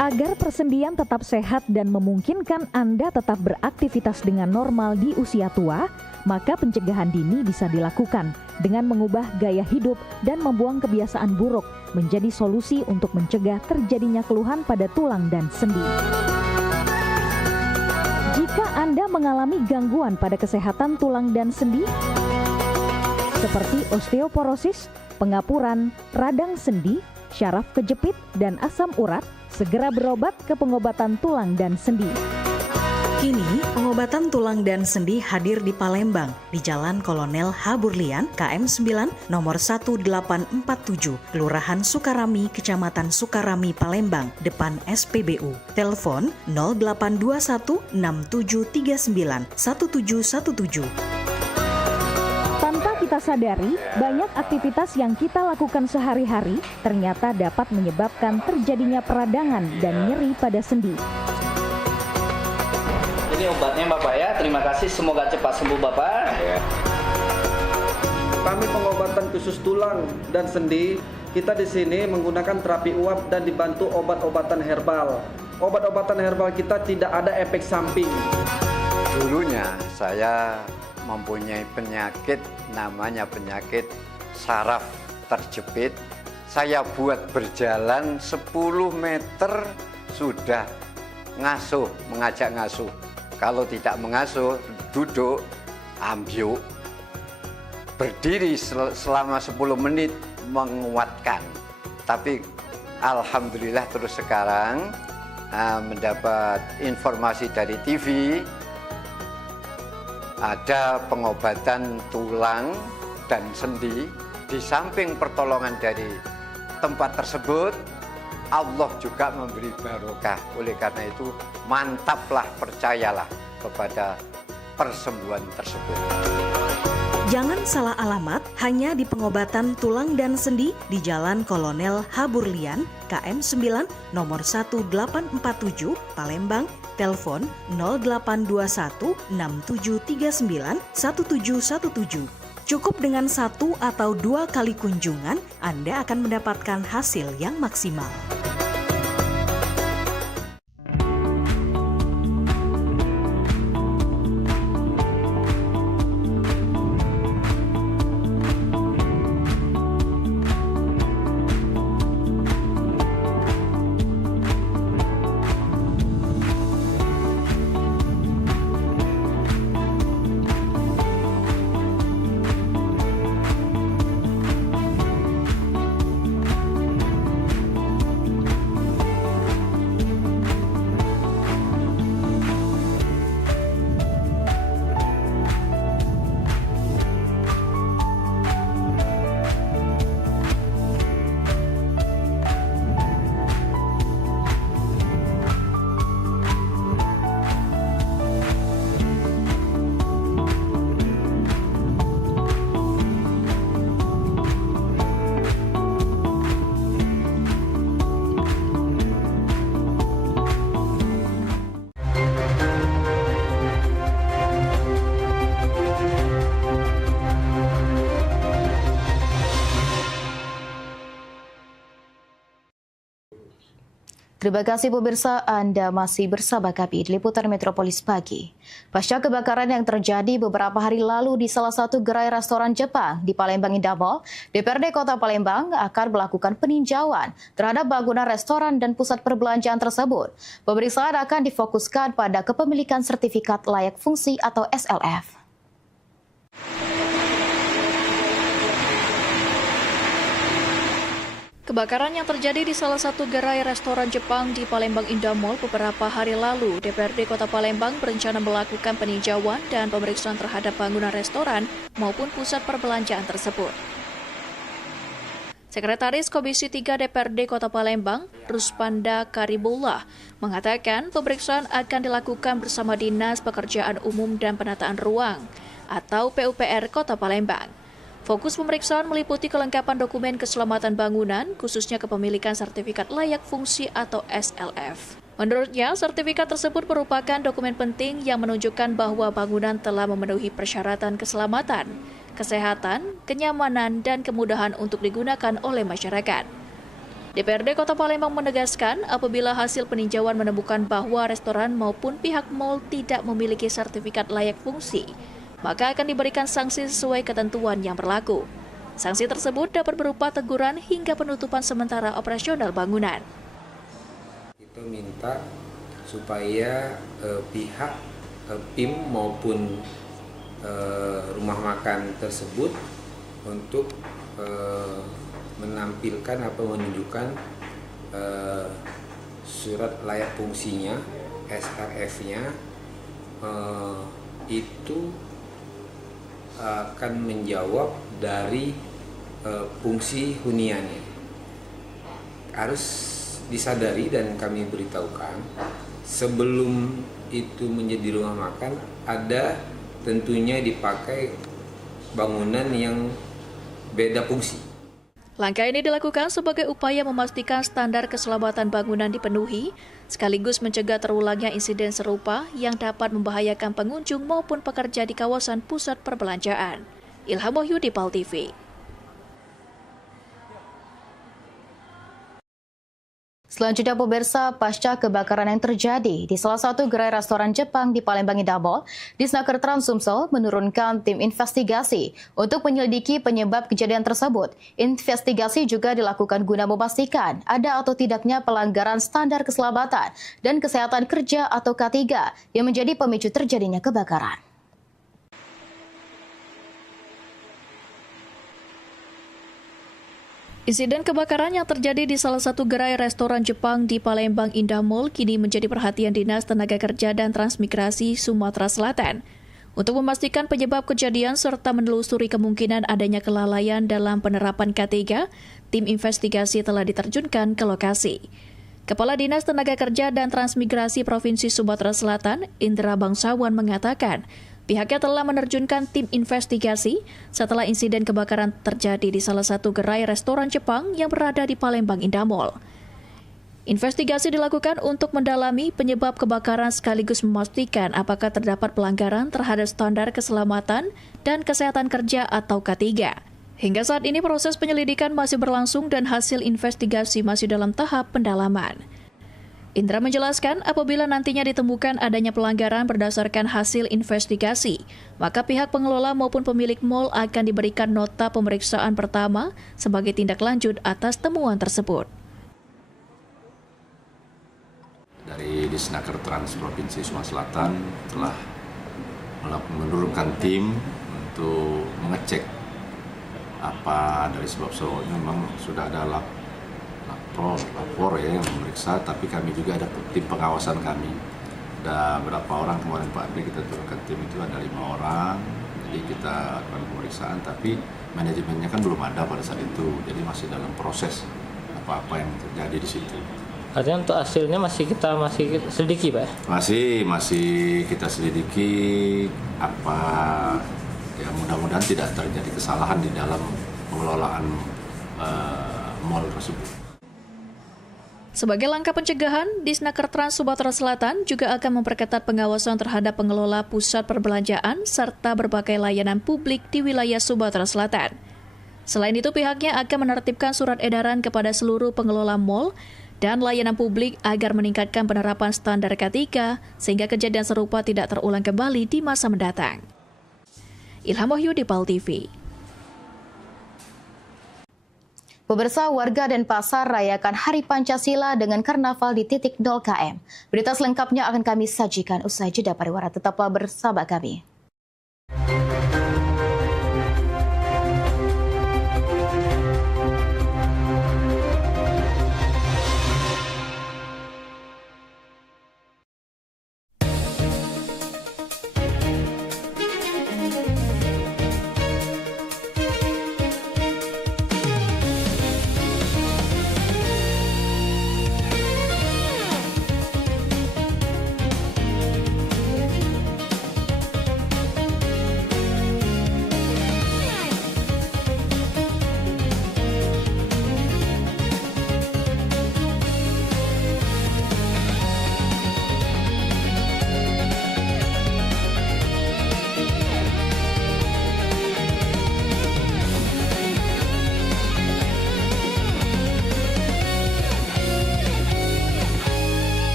Agar persendian tetap sehat dan memungkinkan Anda tetap beraktivitas dengan normal di usia tua, maka pencegahan dini bisa dilakukan dengan mengubah gaya hidup dan membuang kebiasaan buruk menjadi solusi untuk mencegah terjadinya keluhan pada tulang dan sendi. Jika Anda mengalami gangguan pada kesehatan tulang dan sendi, seperti osteoporosis, pengapuran, radang sendi, syaraf kejepit, dan asam urat, segera berobat ke pengobatan tulang dan sendi. Kini, pengobatan tulang dan sendi hadir di Palembang, di Jalan Kolonel H. Burlian, KM 9, nomor 1847, Kelurahan Sukarami, Kecamatan Sukarami, Palembang, depan SPBU. Telepon 0821 6739 1717. Tanpa kita sadari, banyak aktivitas yang kita lakukan sehari-hari ternyata dapat menyebabkan terjadinya peradangan dan nyeri pada sendi. Ini obatnya Bapak ya, terima kasih, semoga cepat sembuh Bapak. Kami pengobatan khusus tulang dan sendi, kita di sini menggunakan terapi uap dan dibantu obat-obatan herbal. Obat-obatan herbal kita tidak ada efek samping. Dulunya saya mempunyai penyakit namanya penyakit saraf terjepit. Saya buat berjalan 10 meter sudah ngasuh, mengajak ngasuh. Kalau tidak mengasuh, duduk, ambyuk, berdiri selama 10 menit menguatkan. Tapi alhamdulillah terus sekarang mendapat informasi dari TV, ada pengobatan tulang dan sendi. Di samping pertolongan dari tempat tersebut, Allah juga memberi barokah. Oleh karena itu, mantaplah, percayalah kepada persembuhan tersebut. Jangan salah alamat hanya di pengobatan tulang dan sendi di Jalan Kolonel Haburlian, KM 9, nomor 1847, Palembang, telepon 0821 6739 1717. Cukup dengan 1 atau 2 kali kunjungan, Anda akan mendapatkan hasil yang maksimal. Terima kasih pemirsa, Anda masih bersama kami di Liputan Metropolis Pagi. Pasca kebakaran yang terjadi beberapa hari lalu di salah satu gerai restoran Jepang di Palembang Indah Mall, DPRD Kota Palembang akan melakukan peninjauan terhadap bangunan restoran dan pusat perbelanjaan tersebut. Pemeriksaan akan difokuskan pada kepemilikan sertifikat layak fungsi atau SLF. Kebakaran yang terjadi di salah satu gerai restoran Jepang di Palembang Indah Mall beberapa hari lalu, DPRD Kota Palembang berencana melakukan peninjauan dan pemeriksaan terhadap bangunan restoran maupun pusat perbelanjaan tersebut. Sekretaris Komisi 3 DPRD Kota Palembang, Ruspanda Karibullah, mengatakan pemeriksaan akan dilakukan bersama Dinas Pekerjaan Umum dan Penataan Ruang atau PUPR Kota Palembang. Fokus pemeriksaan meliputi kelengkapan dokumen keselamatan bangunan, khususnya kepemilikan sertifikat layak fungsi atau SLF. Menurutnya, sertifikat tersebut merupakan dokumen penting yang menunjukkan bahwa bangunan telah memenuhi persyaratan keselamatan, kesehatan, kenyamanan, dan kemudahan untuk digunakan oleh masyarakat. DPRD Kota Palembang menegaskan apabila hasil peninjauan menemukan bahwa restoran maupun pihak mal tidak memiliki sertifikat layak fungsi, maka akan diberikan sanksi sesuai ketentuan yang berlaku. Sanksi tersebut dapat berupa teguran hingga penutupan sementara operasional bangunan. Kita minta supaya pihak PIM maupun rumah makan tersebut untuk menampilkan atau menunjukkan surat layak fungsinya, SLF-nya, itu akan menjawab dari fungsi huniannya. Harus disadari dan kami beritahukan, sebelum itu menjadi rumah makan, ada tentunya dipakai bangunan yang beda fungsi. Langkah ini dilakukan sebagai upaya memastikan standar keselamatan bangunan dipenuhi, sekaligus mencegah terulangnya insiden serupa yang dapat membahayakan pengunjung maupun pekerja di kawasan pusat perbelanjaan. Ilham Wahyudi, PAL TV. Selanjutnya pemirsa, pasca kebakaran yang terjadi di salah satu gerai restoran Jepang di Palembang Indah Mall, Disnaker Trans Sumsel menurunkan tim investigasi untuk menyelidiki penyebab kejadian tersebut. Investigasi juga dilakukan guna memastikan ada atau tidaknya pelanggaran standar keselamatan dan kesehatan kerja atau K3 yang menjadi pemicu terjadinya kebakaran. Insiden kebakaran yang terjadi di salah satu gerai restoran Jepang di Palembang Indah Mall kini menjadi perhatian Dinas Tenaga Kerja dan Transmigrasi Sumatera Selatan. Untuk memastikan penyebab kejadian serta menelusuri kemungkinan adanya kelalaian dalam penerapan K3, tim investigasi telah diterjunkan ke lokasi. Kepala Dinas Tenaga Kerja dan Transmigrasi Provinsi Sumatera Selatan, Indra Bangsawan mengatakan, pihaknya telah menerjunkan tim investigasi setelah insiden kebakaran terjadi di salah satu gerai restoran Jepang yang berada di Palembang Indah Mall. Investigasi dilakukan untuk mendalami penyebab kebakaran sekaligus memastikan apakah terdapat pelanggaran terhadap standar keselamatan dan kesehatan kerja atau K3. Hingga saat ini proses penyelidikan masih berlangsung dan hasil investigasi masih dalam tahap pendalaman. Indra menjelaskan apabila nantinya ditemukan adanya pelanggaran berdasarkan hasil investigasi, maka pihak pengelola maupun pemilik mal akan diberikan nota pemeriksaan pertama sebagai tindak lanjut atas temuan tersebut. Dari Disnaker Trans Provinsi Sumatera Selatan telah menurunkan tim untuk mengecek apa dari sebab-sebabnya. Memang sudah ada lapor ya yang memeriksa, tapi kami juga ada tim pengawasan kami. Ada berapa orang kemarin Pak Adri kita turunkan tim itu ada 5 orang, jadi kita akan pemeriksaan, tapi manajemennya kan belum ada pada saat itu, jadi masih dalam proses apa-apa yang terjadi di situ. Artinya untuk hasilnya masih selidiki Pak? Masih kita selidiki apa. Ya, mudah-mudahan tidak terjadi kesalahan di dalam pengelolaan mal tersebut. Sebagai langkah pencegahan, Disnaker Trans Sumatera Selatan juga akan memperketat pengawasan terhadap pengelola pusat perbelanjaan serta berbagai layanan publik di wilayah Sumatera Selatan. Selain itu, pihaknya akan menertibkan surat edaran kepada seluruh pengelola mal dan layanan publik agar meningkatkan penerapan standar K3 sehingga kejadian serupa tidak terulang kembali di masa mendatang. Ilham Wahyudi, PAL TV. Pemirsa, warga Denpasar rayakan Hari Pancasila dengan karnaval di titik 0 KM. Berita selengkapnya akan kami sajikan usai jeda pariwara. Tetaplah bersama kami.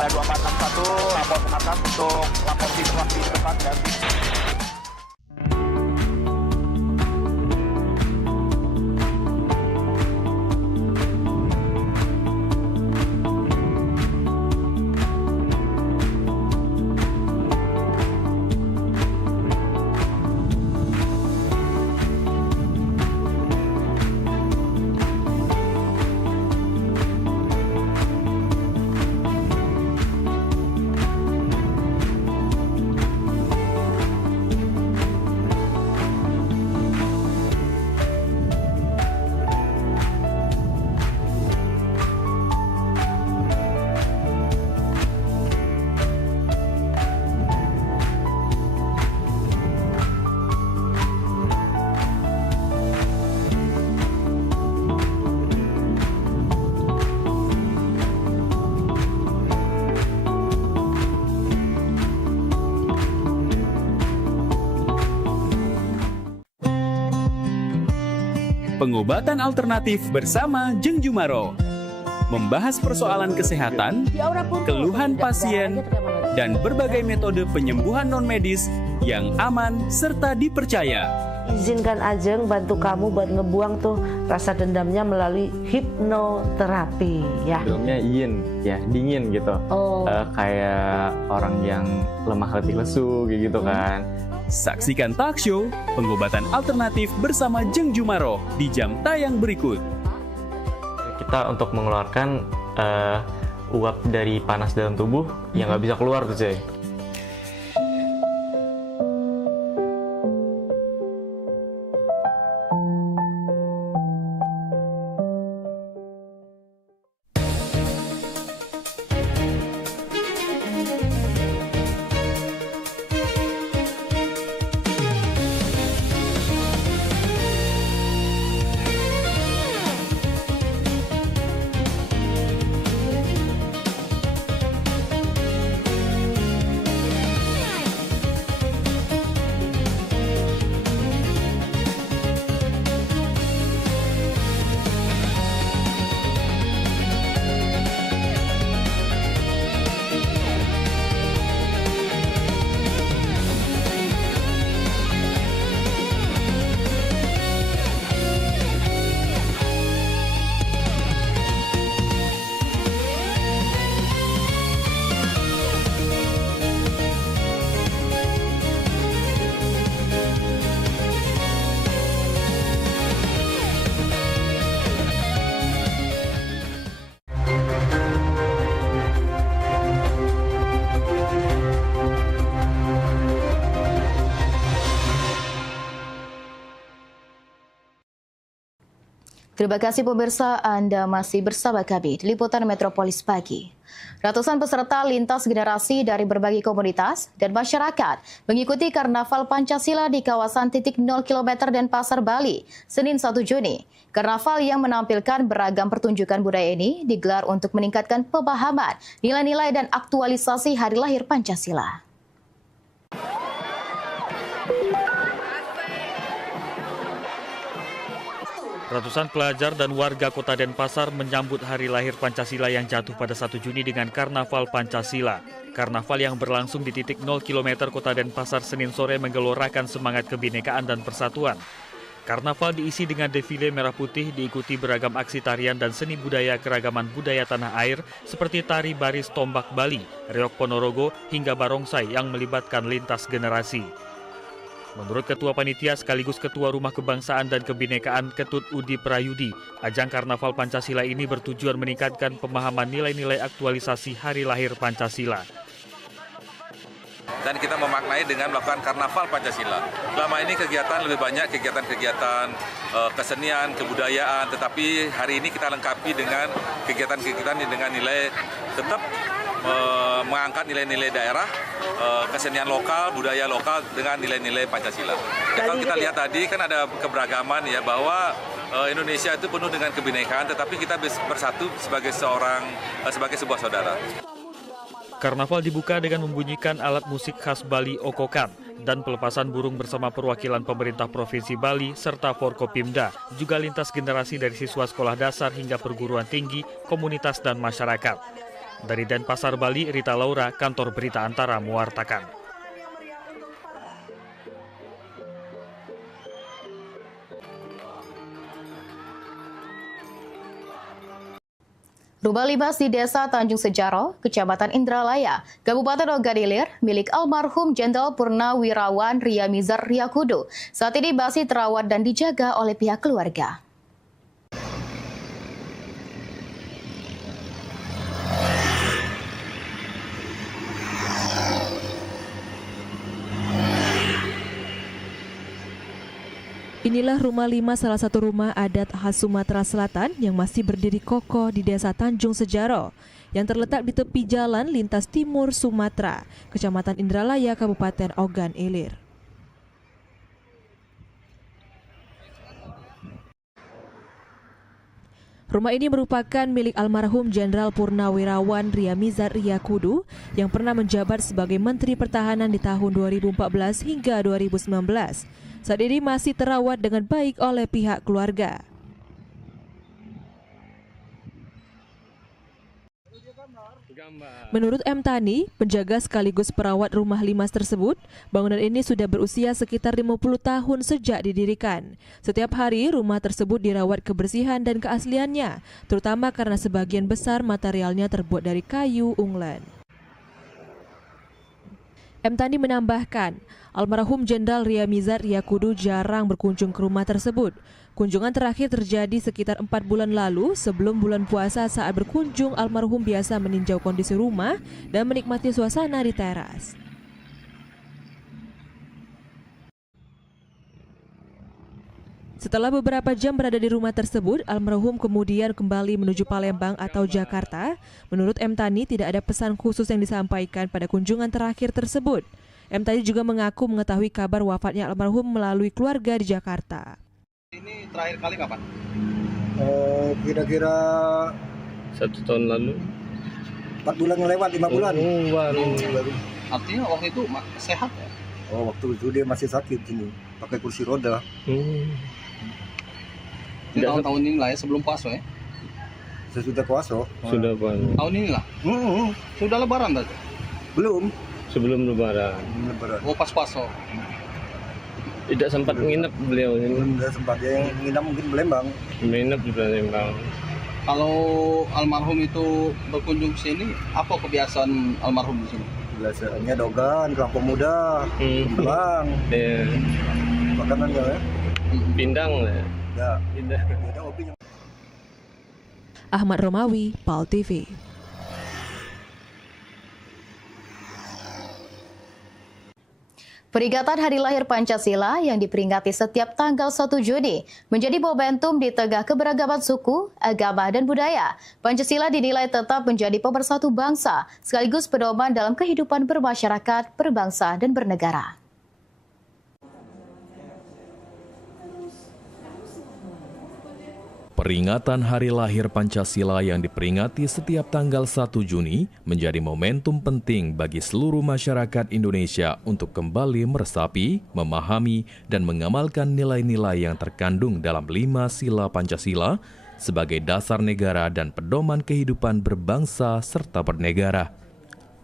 pada 2461 lapor ke markas untuk lapor di depan dan Pengobatan alternatif bersama Jeng Jumaro. Membahas persoalan kesehatan, keluhan pasien, dan berbagai metode penyembuhan non-medis yang aman serta dipercaya. Izinkan Ajeng bantu kamu buat ngebuang tuh rasa dendamnya melalui hipnoterapi ya. Sebelumnya yin ya, dingin gitu. Kayak orang yang lemah letih lesu gitu kan. Saksikan talk show Pengobatan Alternatif bersama Jeng Jumaro di jam tayang berikut. Kita untuk mengeluarkan uap dari panas dalam tubuh yang nggak bisa keluar tuh cuy. Terima kasih pemirsa, Anda masih bersama kami di Liputan Metropolis Pagi. Ratusan peserta lintas generasi dari berbagai komunitas dan masyarakat mengikuti Karnaval Pancasila di kawasan titik 0 km Denpasar, Bali, Senin 1 Juni. Karnaval yang menampilkan beragam pertunjukan budaya ini digelar untuk meningkatkan pemahaman, nilai-nilai dan aktualisasi hari lahir Pancasila. Ratusan pelajar dan warga kota Denpasar menyambut hari lahir Pancasila yang jatuh pada 1 Juni dengan Karnaval Pancasila. Karnaval yang berlangsung di titik 0 km kota Denpasar Senin sore menggelorakan semangat kebinekaan dan persatuan. Karnaval diisi dengan defile merah putih diikuti beragam aksi tarian dan seni budaya keragaman budaya tanah air seperti tari baris tombak Bali, reok Ponorogo hingga barongsai yang melibatkan lintas generasi. Menurut Ketua Panitia sekaligus Ketua Rumah Kebangsaan dan Kebinekaan Ketut Udi Prayudi, ajang Karnaval Pancasila ini bertujuan meningkatkan pemahaman nilai-nilai aktualisasi hari lahir Pancasila. Dan kita memaknai dengan melakukan Karnaval Pancasila. Selama ini kegiatan lebih banyak kegiatan-kegiatan kesenian, kebudayaan, tetapi hari ini kita lengkapi dengan kegiatan-kegiatan dengan nilai tetap mengangkat nilai-nilai daerah, kesenian lokal, budaya lokal dengan nilai-nilai Pancasila. Ya, kalau kita lihat tadi kan ada keberagaman ya, bahwa Indonesia itu penuh dengan kebinekaan, tetapi kita bersatu sebagai sebuah saudara. Karnaval dibuka dengan membunyikan alat musik khas Bali Okokan dan pelepasan burung bersama perwakilan pemerintah Provinsi Bali serta Forkopimda, juga lintas generasi dari siswa sekolah dasar hingga perguruan tinggi, komunitas dan masyarakat. Dari Denpasar, Bali, Rita Laura, Kantor Berita Antara mewartakan. Rumah limas di Desa Tanjung Sejaro, Kecamatan Indralaya, Kabupaten Ogan Ilir, milik almarhum Jenderal Purnawirawan Riamizar Riyakudu, saat ini masih terawat dan dijaga oleh pihak keluarga. Inilah rumah lima salah satu rumah adat khas Sumatera Selatan yang masih berdiri kokoh di Desa Tanjung Sejaro yang terletak di tepi jalan lintas timur Sumatera, Kecamatan Indralaya, Kabupaten Ogan Ilir. Rumah ini merupakan milik almarhum Jenderal Purnawirawan Riamizar Riyakudu yang pernah menjabat sebagai Menteri Pertahanan di tahun 2014 hingga 2019. Saat ini masih terawat dengan baik oleh pihak keluarga. Menurut M. Tani, penjaga sekaligus perawat rumah limas tersebut, bangunan ini sudah berusia sekitar 50 tahun sejak didirikan. Setiap hari, rumah tersebut dirawat kebersihan dan keasliannya, terutama karena sebagian besar materialnya terbuat dari kayu unglen. M. Tani menambahkan, almarhum Jenderal Riamizat Riyakudu jarang berkunjung ke rumah tersebut. Kunjungan terakhir terjadi sekitar 4 bulan lalu sebelum bulan puasa. Saat berkunjung, almarhum biasa meninjau kondisi rumah dan menikmati suasana di teras. Setelah beberapa jam berada di rumah tersebut, almarhum kemudian kembali menuju Palembang atau Jakarta. Menurut M. Tani, tidak ada pesan khusus yang disampaikan pada kunjungan terakhir tersebut. M. Tani juga mengaku mengetahui kabar wafatnya almarhum melalui keluarga di Jakarta. Ini terakhir kali kapan? Kira-kira 1 tahun lalu. 4 bulan lewat, 5 bulan. Baru. Artinya waktu itu sehat ya? Oh, waktu itu dia masih sakit ini, pakai kursi roda. Ini tahun-tahun ini lah ya, sebelum puasa ya? Sesudah puasa. Sudah puasa. Tahun ini lah? Sudah lebaran tadi? Belum. Sebelum lebaran. Oh, pas puasa. Tidak sempat menginap beliau ini. Tidak sempat, dia yang menginap mungkin Palembang. Menginap di Palembang. Kalau almarhum itu berkunjung ke sini, apa kebiasaan almarhum di sini? Biasanya dogan, kelapa muda, kembang, makanannya ya. Pindang ya. Pindang. Ahmad Romawi, PAL TV. Peringatan Hari Lahir Pancasila yang diperingati setiap tanggal 1 Juni menjadi momentum di tengah keberagaman suku, agama, dan budaya. Pancasila dinilai tetap menjadi pemersatu bangsa, sekaligus pedoman dalam kehidupan bermasyarakat, berbangsa, dan bernegara. Peringatan Hari Lahir Pancasila yang diperingati setiap tanggal 1 Juni menjadi momentum penting bagi seluruh masyarakat Indonesia untuk kembali meresapi, memahami, dan mengamalkan nilai-nilai yang terkandung dalam 5 sila Pancasila sebagai dasar negara dan pedoman kehidupan berbangsa serta bernegara.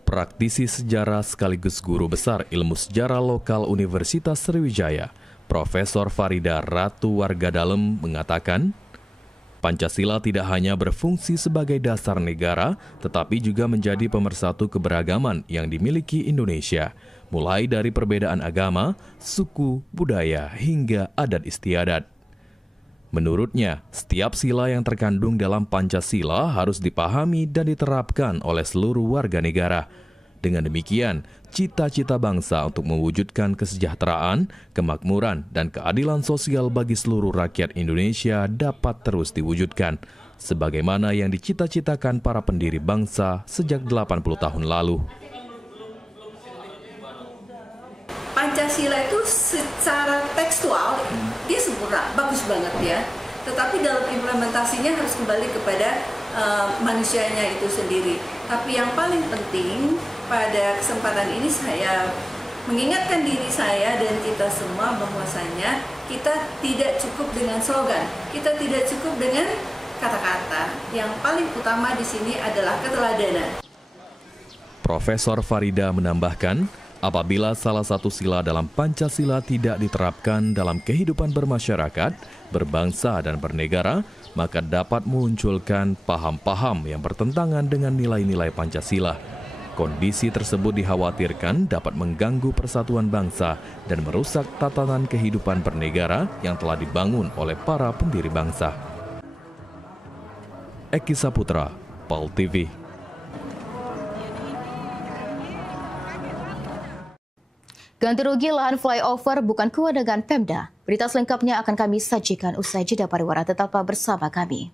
Praktisi sejarah sekaligus guru besar ilmu sejarah lokal Universitas Sriwijaya, Profesor Farida Ratu Wargadalem mengatakan, Pancasila tidak hanya berfungsi sebagai dasar negara, tetapi juga menjadi pemersatu keberagaman yang dimiliki Indonesia, mulai dari perbedaan agama, suku, budaya, hingga adat istiadat. Menurutnya, setiap sila yang terkandung dalam Pancasila harus dipahami dan diterapkan oleh seluruh warga negara. Dengan demikian, cita-cita bangsa untuk mewujudkan kesejahteraan, kemakmuran, dan keadilan sosial bagi seluruh rakyat Indonesia dapat terus diwujudkan, sebagaimana yang dicita-citakan para pendiri bangsa sejak 80 tahun lalu. Pancasila itu secara tekstual, dia sempurna, bagus banget ya. Tetapi dalam implementasinya harus kembali kepada manusianya itu sendiri. Tapi yang paling penting pada kesempatan ini saya mengingatkan diri saya dan kita semua bahwasanya kita tidak cukup dengan slogan, kita tidak cukup dengan kata-kata. Yang paling utama di sini adalah keteladanan. Profesor Farida menambahkan, apabila salah satu sila dalam Pancasila tidak diterapkan dalam kehidupan bermasyarakat, berbangsa, dan bernegara, maka dapat memunculkan paham-paham yang bertentangan dengan nilai-nilai Pancasila. Kondisi tersebut dikhawatirkan dapat mengganggu persatuan bangsa dan merusak tatanan kehidupan bernegara yang telah dibangun oleh para pendiri bangsa. Eki Saputra, PAL TV. Ganti rugi lahan flyover bukan kewenangan Pemda. Berita selengkapnya akan kami sajikan usai jeda pariwara. Tetaplah bersama kami.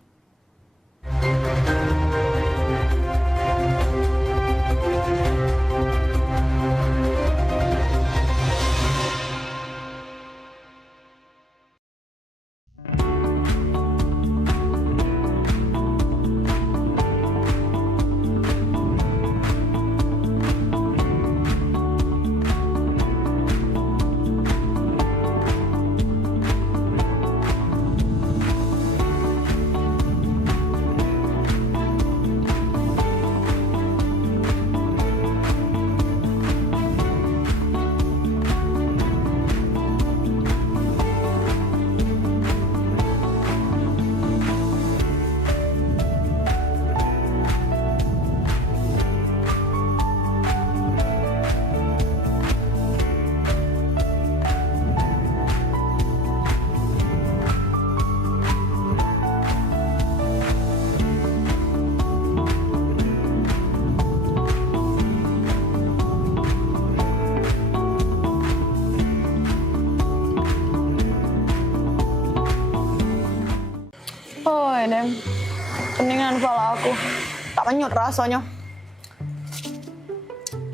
Tak menyut rasanya.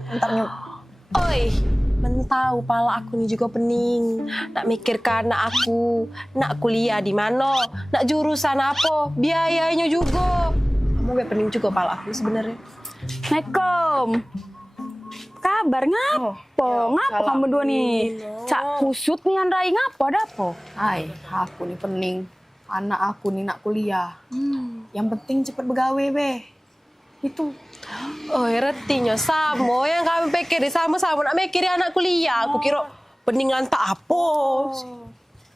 Tak menyut. Oi, mentau pala aku ni juga pening. Nak mikirkan anak aku, nak kuliah di mana, nak jurusan apa, biayanya juga. Kamu gak pening juga pala aku sebenarnya. Assalamualaikum. Kabar ngapo? Ngapo kamu berdua nih? Cak kusut nih Andrai, ngapo ada apa? Hai, aku nih pening. Anak aku nih nak kuliah. Yang penting cepet begawe, be. Itu. Oh, retinya sama yang kami pikir sama-sama nak mikir anak kuliah. Aku kira peningan tak apa.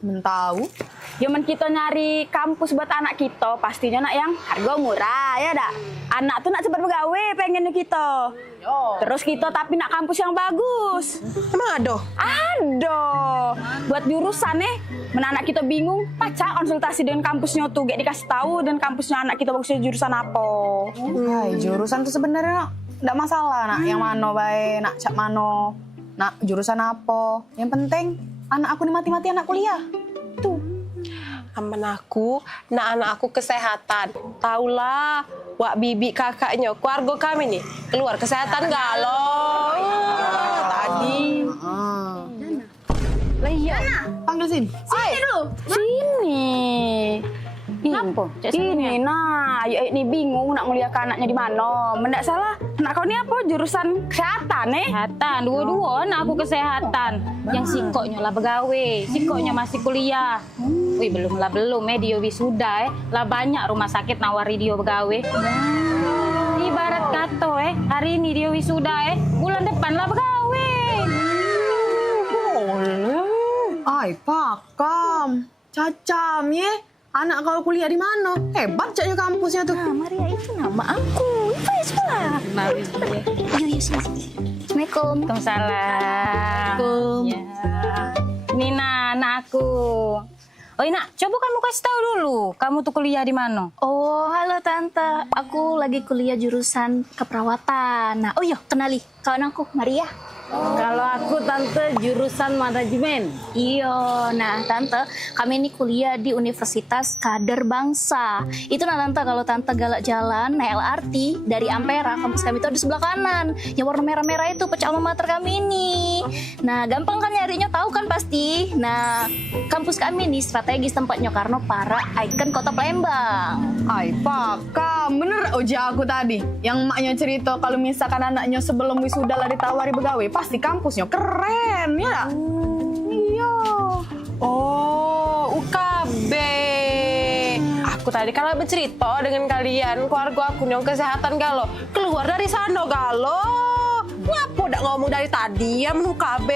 Mentau. Zaman kita nyari kampus buat anak kita, pastinya nak yang harga murah, ya dak? Anak tuh nak cepat begawe pengennya kita. Terus kita tapi nak kampus yang bagus. Emang ada? Ada. Buat jurusan anak kita bingung, pacar konsultasi dengan kampusnya tuh, gak dikasih tahu dan kampusnya anak kita bagusnya jurusan apa. Hai, jurusan tuh sebenarnya enggak masalah, nak yang mano bae, nak cak mano, nak jurusan apa. Yang penting anak aku nih mati-mati anak kuliah. Tuh. Aman aku, nak anak aku kesehatan. Taulah, wak bibi kakaknya, keluarga kami nih, keluar kesehatan galau. Tadi. Lah iya. Panggil sini. Sini dulu. Sini. Kenapa? Ini nah, ini bingung nak nguliahkan anaknya di mana. Mendak salah, anak kau ni apa? Jurusan kesehatan Kesehatan, dua-dua anak aku kesehatan. Yang sikoknya lah begawe, sikoknya masih kuliah. Wih, belum dia wisuda lah banyak rumah sakit nawari dia begawe. Ibarat kata hari ini dia wisuda bulan depan lah begawe. Ay, pakam. Cacam ye. Anak kau kuliah di mana? Hebat caknya kampusnya tuh. Nah, Maria itu nama aku. Itu ya sebelah. Yuk, sini. Assalamualaikum. Waalaikumsalam. Ya. Nina, anak aku. Oh, Nak, coba kamu kasih tahu dulu. Kamu tuh kuliah di mana? Oh, halo Tante. Aku lagi kuliah jurusan keperawatan. Nah, oh iya, kenali kawan aku, Maria. Kalau aku Tante jurusan manajemen. Iya, nah Tante, kami ini kuliah di Universitas Kader Bangsa. Itu nah Tante, kalau Tante galak jalan naik LRT dari Ampera, kampus kami itu ada sebelah kanan. Yang warna merah-merah itu pecah alma mater kami ini. Nah, gampang kan nyarinya, tahu kan pasti. Nah, kampus kami ini strategis tempatnya karena para ikon kota Palembang. Ay, pakam. Bener uja aku tadi. Yang maknya cerita kalau misalkan anaknya sebelum wisuda lah ditawari begawe, pasti kampusnya keren, ya? Iya. Oh, UKB. Aku tadi kalau bercerita dengan kalian, keluarga aku yang kesehatan galau. Keluar dari sana galau. Ngapa udah ngomong dari tadi ya UKB?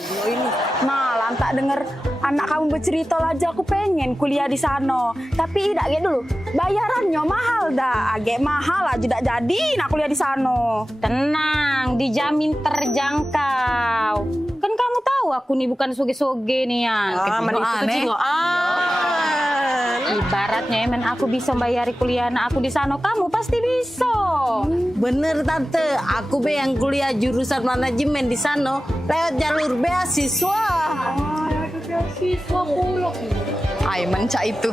Ini. Nah, lantak denger anak kamu bercerita aja aku pengen kuliah di sana. Tapi tidak kayak dulu. Bayarannya mahal dah. Agak mahal aja tidak jadi nak kuliah di sana. Tenang, dijamin terjangkau. Kan kamu tahu aku nih bukan soge-soge nih ya. Ibaratnya aku bisa bayari kuliah anak aku di sana, kamu pasti bisa. Bener Tante, aku be yang kuliah jurusan manajemen di sana lewat jalur beasiswa. Beasiswa pula. Ay, mencak itu.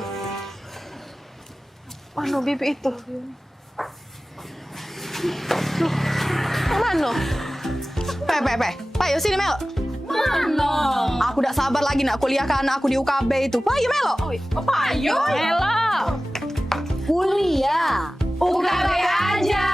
Mana bibi itu? Mana? Yuk sini Mel. Mana? Aku udah sabar lagi nak kuliah ke anak aku di UKB itu. Payo Melo. Payo. Melo. Kuliah. UKB aja.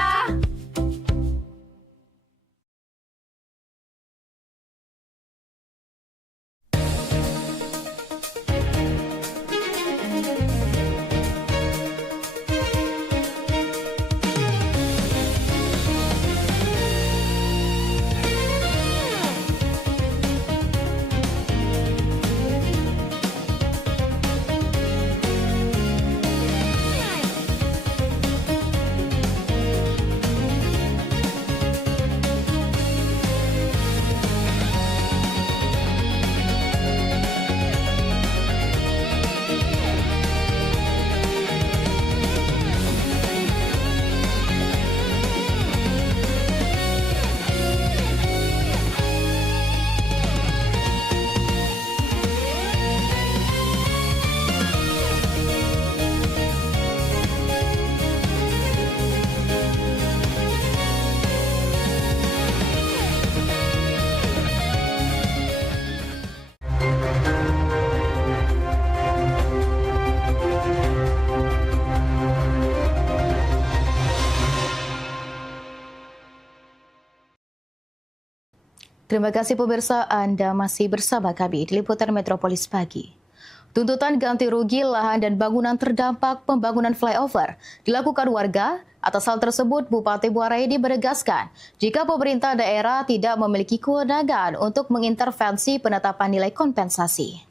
Terima kasih pemirsa, Anda masih bersama kami di Liputan Metropolis Pagi. Tuntutan ganti rugi lahan dan bangunan terdampak pembangunan flyover dilakukan warga. Atas hal tersebut, Bupati Muara Enim menegaskan jika pemerintah daerah tidak memiliki kewenangan untuk mengintervensi penetapan nilai kompensasi.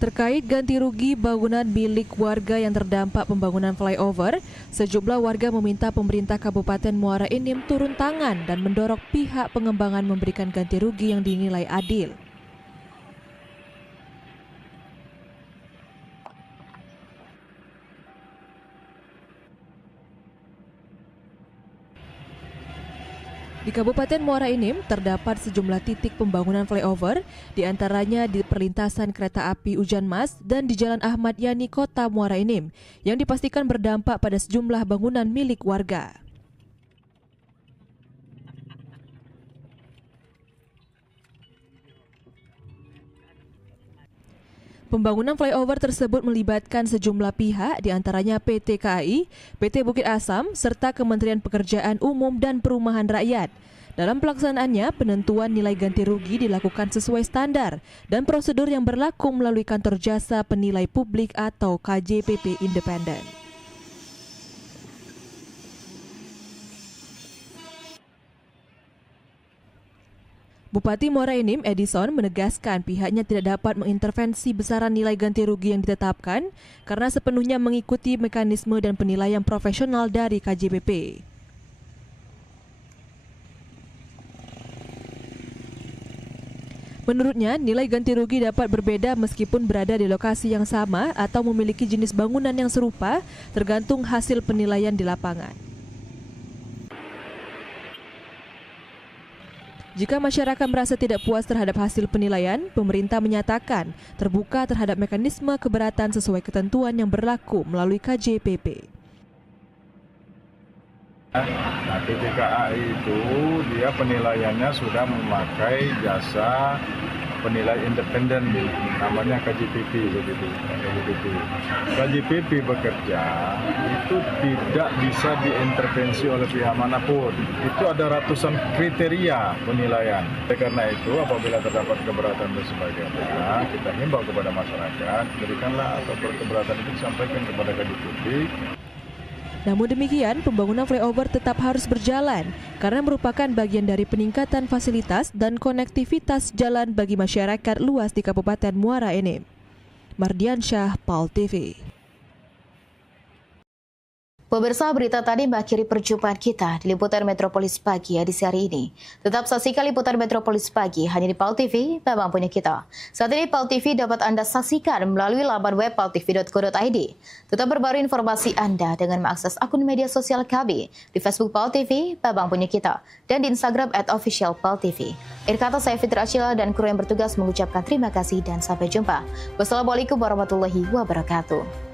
Terkait ganti rugi bangunan milik warga yang terdampak pembangunan flyover, sejumlah warga meminta pemerintah Kabupaten Muara Enim turun tangan dan mendorong pihak pengembangan memberikan ganti rugi yang dinilai adil. Di Kabupaten Muara Enim terdapat sejumlah titik pembangunan flyover, diantaranya di perlintasan kereta api Ujan Mas dan di Jalan Ahmad Yani Kota Muara Enim, yang dipastikan berdampak pada sejumlah bangunan milik warga. Pembangunan flyover tersebut melibatkan sejumlah pihak, diantaranya PT KAI, PT Bukit Asam, serta Kementerian Pekerjaan Umum dan Perumahan Rakyat. Dalam pelaksanaannya, penentuan nilai ganti rugi dilakukan sesuai standar dan prosedur yang berlaku melalui Kantor Jasa Penilai Publik atau KJPP Independen. Bupati Muara Enim Edison menegaskan pihaknya tidak dapat mengintervensi besaran nilai ganti rugi yang ditetapkan karena sepenuhnya mengikuti mekanisme dan penilaian profesional dari KJPP. Menurutnya, nilai ganti rugi dapat berbeda meskipun berada di lokasi yang sama atau memiliki jenis bangunan yang serupa, tergantung hasil penilaian di lapangan. Jika masyarakat merasa tidak puas terhadap hasil penilaian, pemerintah menyatakan terbuka terhadap mekanisme keberatan sesuai ketentuan yang berlaku melalui KJPP. Nah, PT KAI itu dia penilaiannya sudah memakai jasa penilai independen, namanya KJPP begitu. KJPP bekerja itu tidak bisa diintervensi oleh pihak manapun. Itu ada ratusan kriteria penilaian. Karena itu apabila terdapat keberatan dan sebagainya, kita himbau kepada masyarakat, berikanlah atau keberatan itu disampaikan kepada KJPP. Namun demikian, pembangunan flyover tetap harus berjalan karena merupakan bagian dari peningkatan fasilitas dan konektivitas jalan bagi masyarakat luas di Kabupaten Muara Enim. Mardiansyah, PAL TV. Pemirsa, berita tadi mengakhiri perjumpaan kita di Liputan Metropolis Pagi edisi hari ini. Tetap saksikan Liputan Metropolis Pagi hanya di PAL TV, memang punya kita. Saat ini PAL TV dapat Anda saksikan melalui laman web paltv.co.id. Tetap berbaru informasi Anda dengan mengakses akun media sosial kami di Facebook PAL TV, memang punya kita, dan di Instagram @officialpaltv. Akhir kata, saya Fitri Ashila dan kru yang bertugas mengucapkan terima kasih dan sampai jumpa. Wassalamualaikum warahmatullahi wabarakatuh.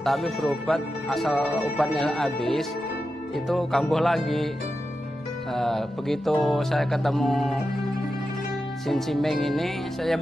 Tapi berobat asal obatnya habis itu kambuh lagi. Begitu saya ketemu Sin Simeng ini, saya